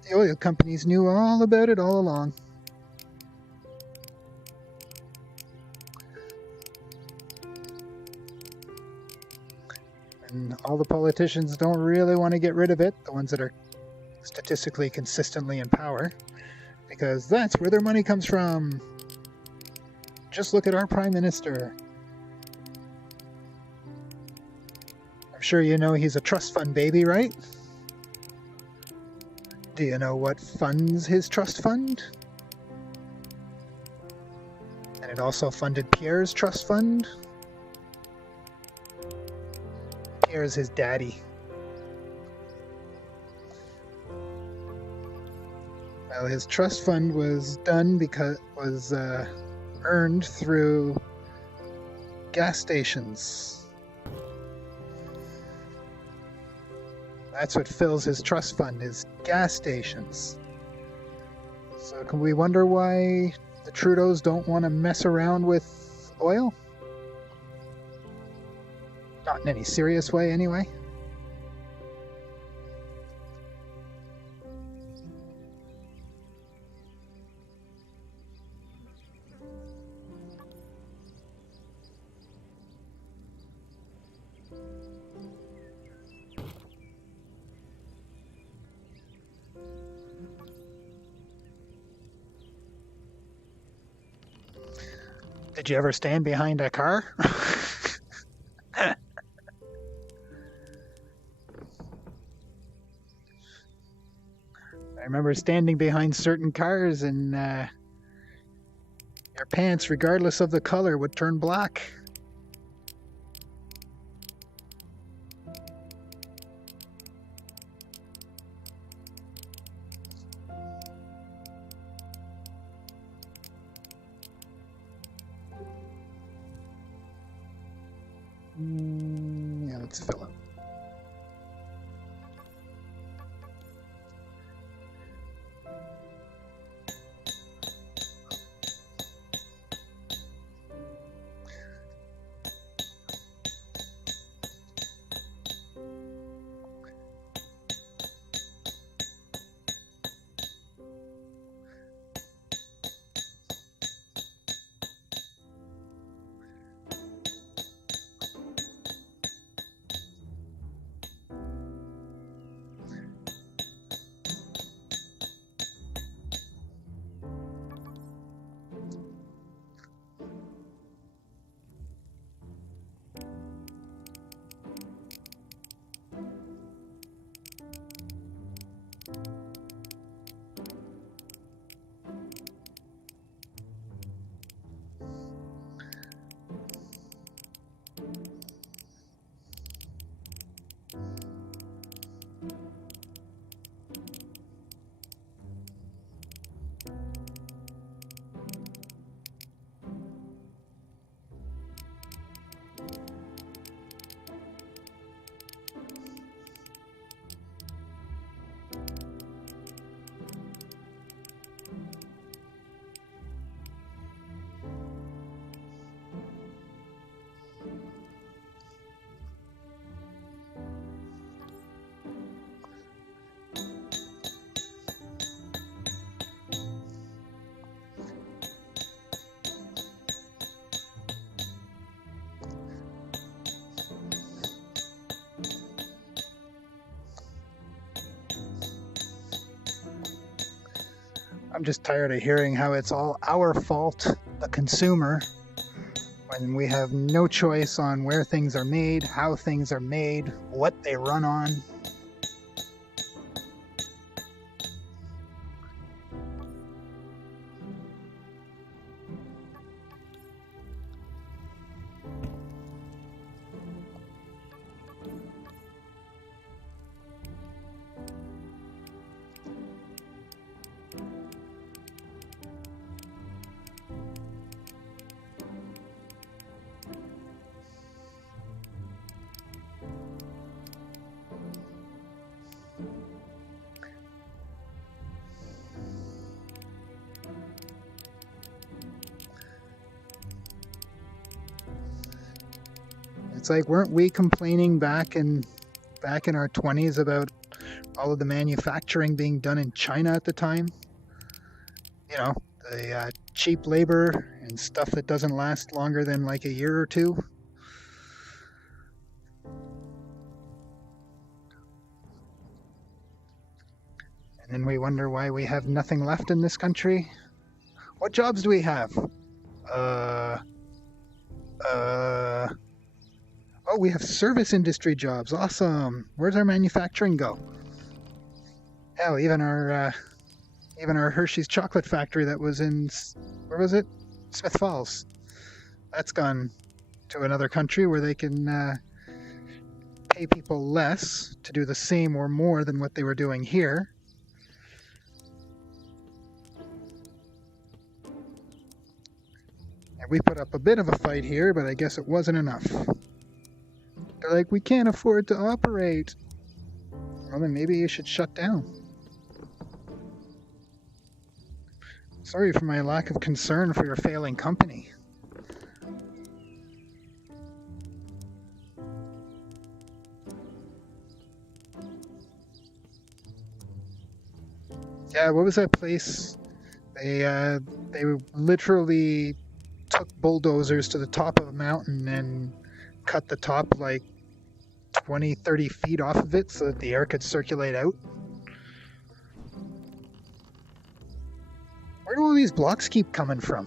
The oil companies knew all about it all along. And all the politicians don't really want to get rid of it, the ones that are statistically consistently in power, because that's where their money comes from. Just look at our Prime Minister. I'm sure you know he's a trust fund baby, right? Do you know what funds his trust fund? And it also funded Pierre's trust fund. Pierre's his daddy. Well, his trust fund was done because it was earned through gas stations. That's what fills his trust fund, is gas stations. So can we wonder why the Trudeaus don't want to mess around with oil? Not in any serious way, anyway. Did you ever stand behind a car? I remember standing behind certain cars and your pants, regardless of the color, would turn black. Yeah, let's fill it. I'm just tired of hearing how it's all our fault, the consumer, when we have no choice on where things are made, how things are made, what they run on. It's like, weren't we complaining back in our 20s about all of the manufacturing being done in China at the time? You know, the cheap labor and stuff that doesn't last longer than like a year or two. And then we wonder why we have nothing left in this country. What jobs do we have? Oh, we have service industry jobs. Awesome. Where's our manufacturing go? Hell, even our Hershey's chocolate factory that was in, where was it? Smith Falls. That's gone to another country where they can pay people less to do the same or more than what they were doing here. And we put up a bit of a fight here, but I guess it wasn't enough. They're like, we can't afford to operate. Well, then maybe you should shut down. Sorry for my lack of concern for your failing company. Yeah, what was that place? They literally took bulldozers to the top of a mountain and cut the top like 20, 30 feet off of it so that the air could circulate out. Where do all these blocks keep coming from?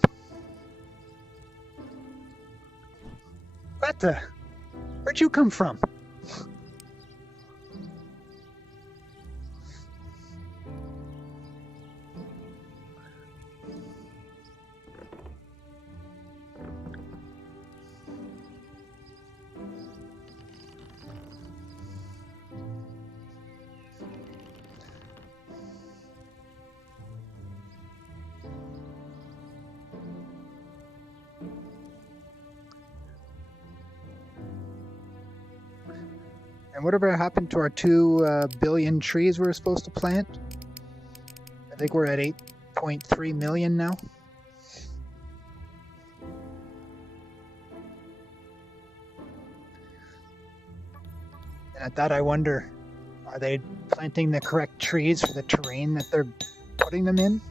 What the? Where'd you come from? And whatever happened to our 2 billion trees we were supposed to plant? I think we're at 8.3 million now. And at that I wonder, are they planting the correct trees for the terrain that they're putting them in?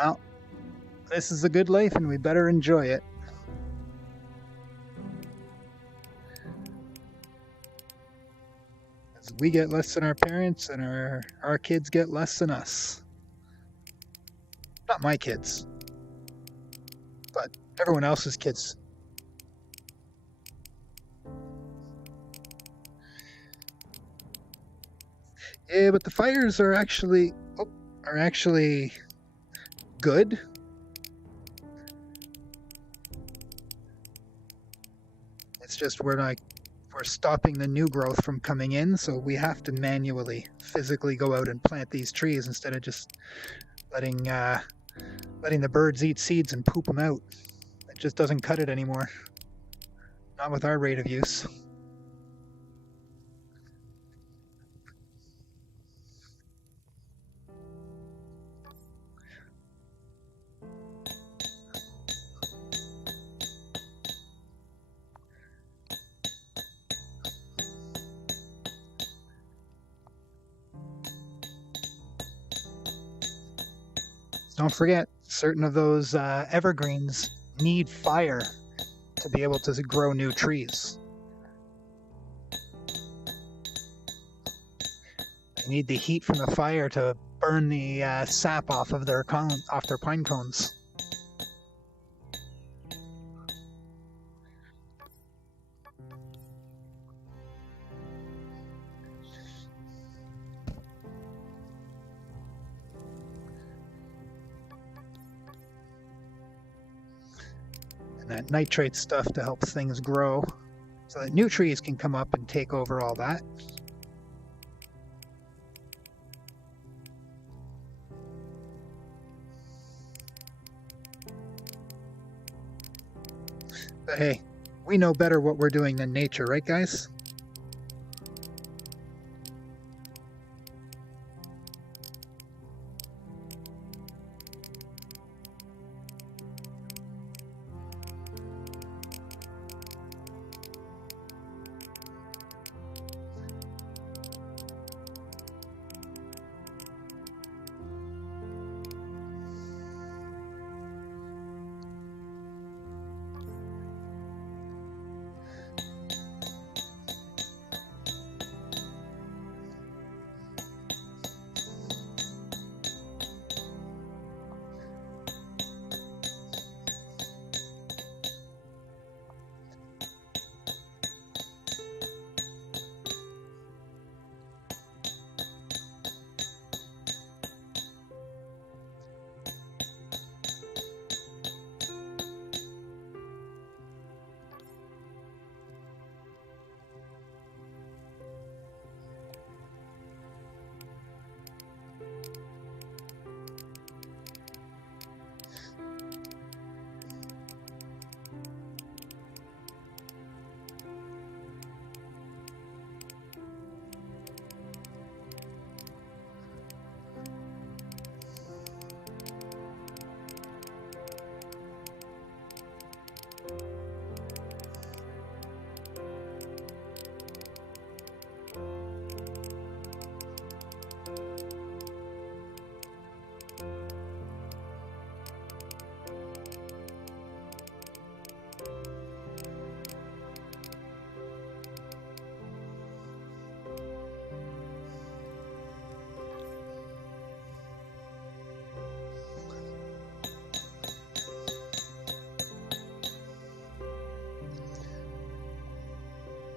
Well, this is a good life and we better enjoy it. As we get less than our parents and our kids get less than us. Not my kids, but everyone else's kids. Yeah, but the fires are actually good. It's just we're stopping the new growth from coming in, so we have to manually, physically go out and plant these trees instead of just letting the birds eat seeds and poop them out. It just doesn't cut it anymore. Not with our rate of use. Don't forget, certain of those evergreens need fire to be able to grow new trees. They need the heat from the fire to burn the sap off of their pine cones. And that nitrate stuff to help things grow so that new trees can come up and take over all that. But hey, we know better what we're doing than nature, right guys?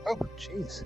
Oh, jeez.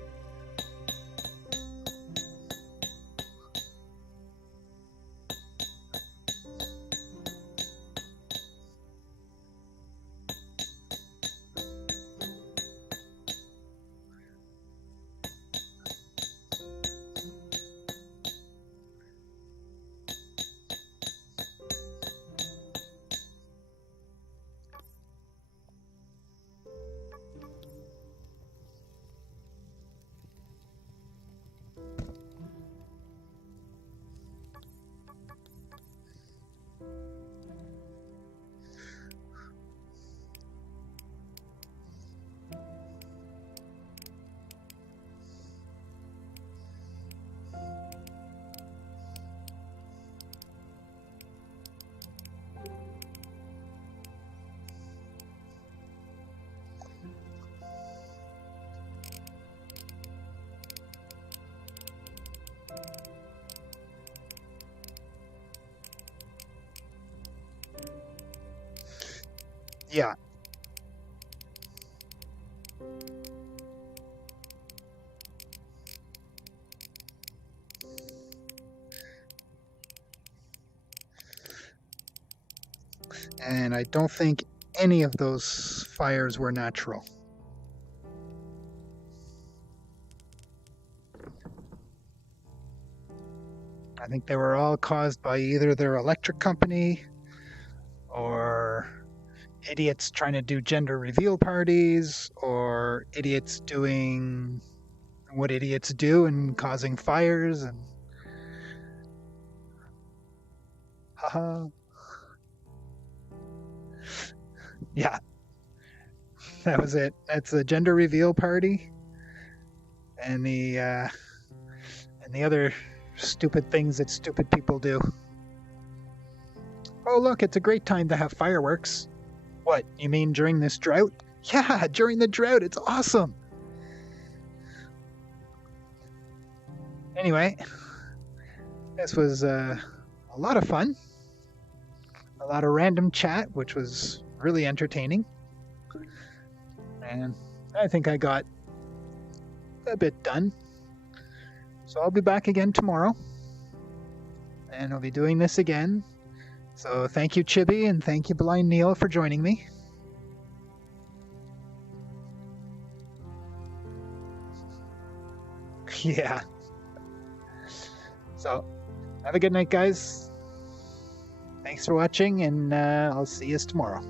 Yeah. And I don't think any of those fires were natural. I think they were all caused by either their electric company or idiots trying to do gender reveal parties or idiots doing what idiots do and causing fires and haha. Yeah, that was it. That's the gender reveal party and the other stupid things that stupid people do. Oh, look, it's a great time to have fireworks. What, you mean during this drought? Yeah, during the drought, it's awesome. Anyway, this was a lot of fun. A lot of random chat, which was really entertaining. And I think I got a bit done. So I'll be back again tomorrow. And I'll be doing this again. So thank you, Chibi, and thank you, Blind Neil, for joining me. Yeah. So, have a good night, guys. Thanks for watching, and I'll see you tomorrow.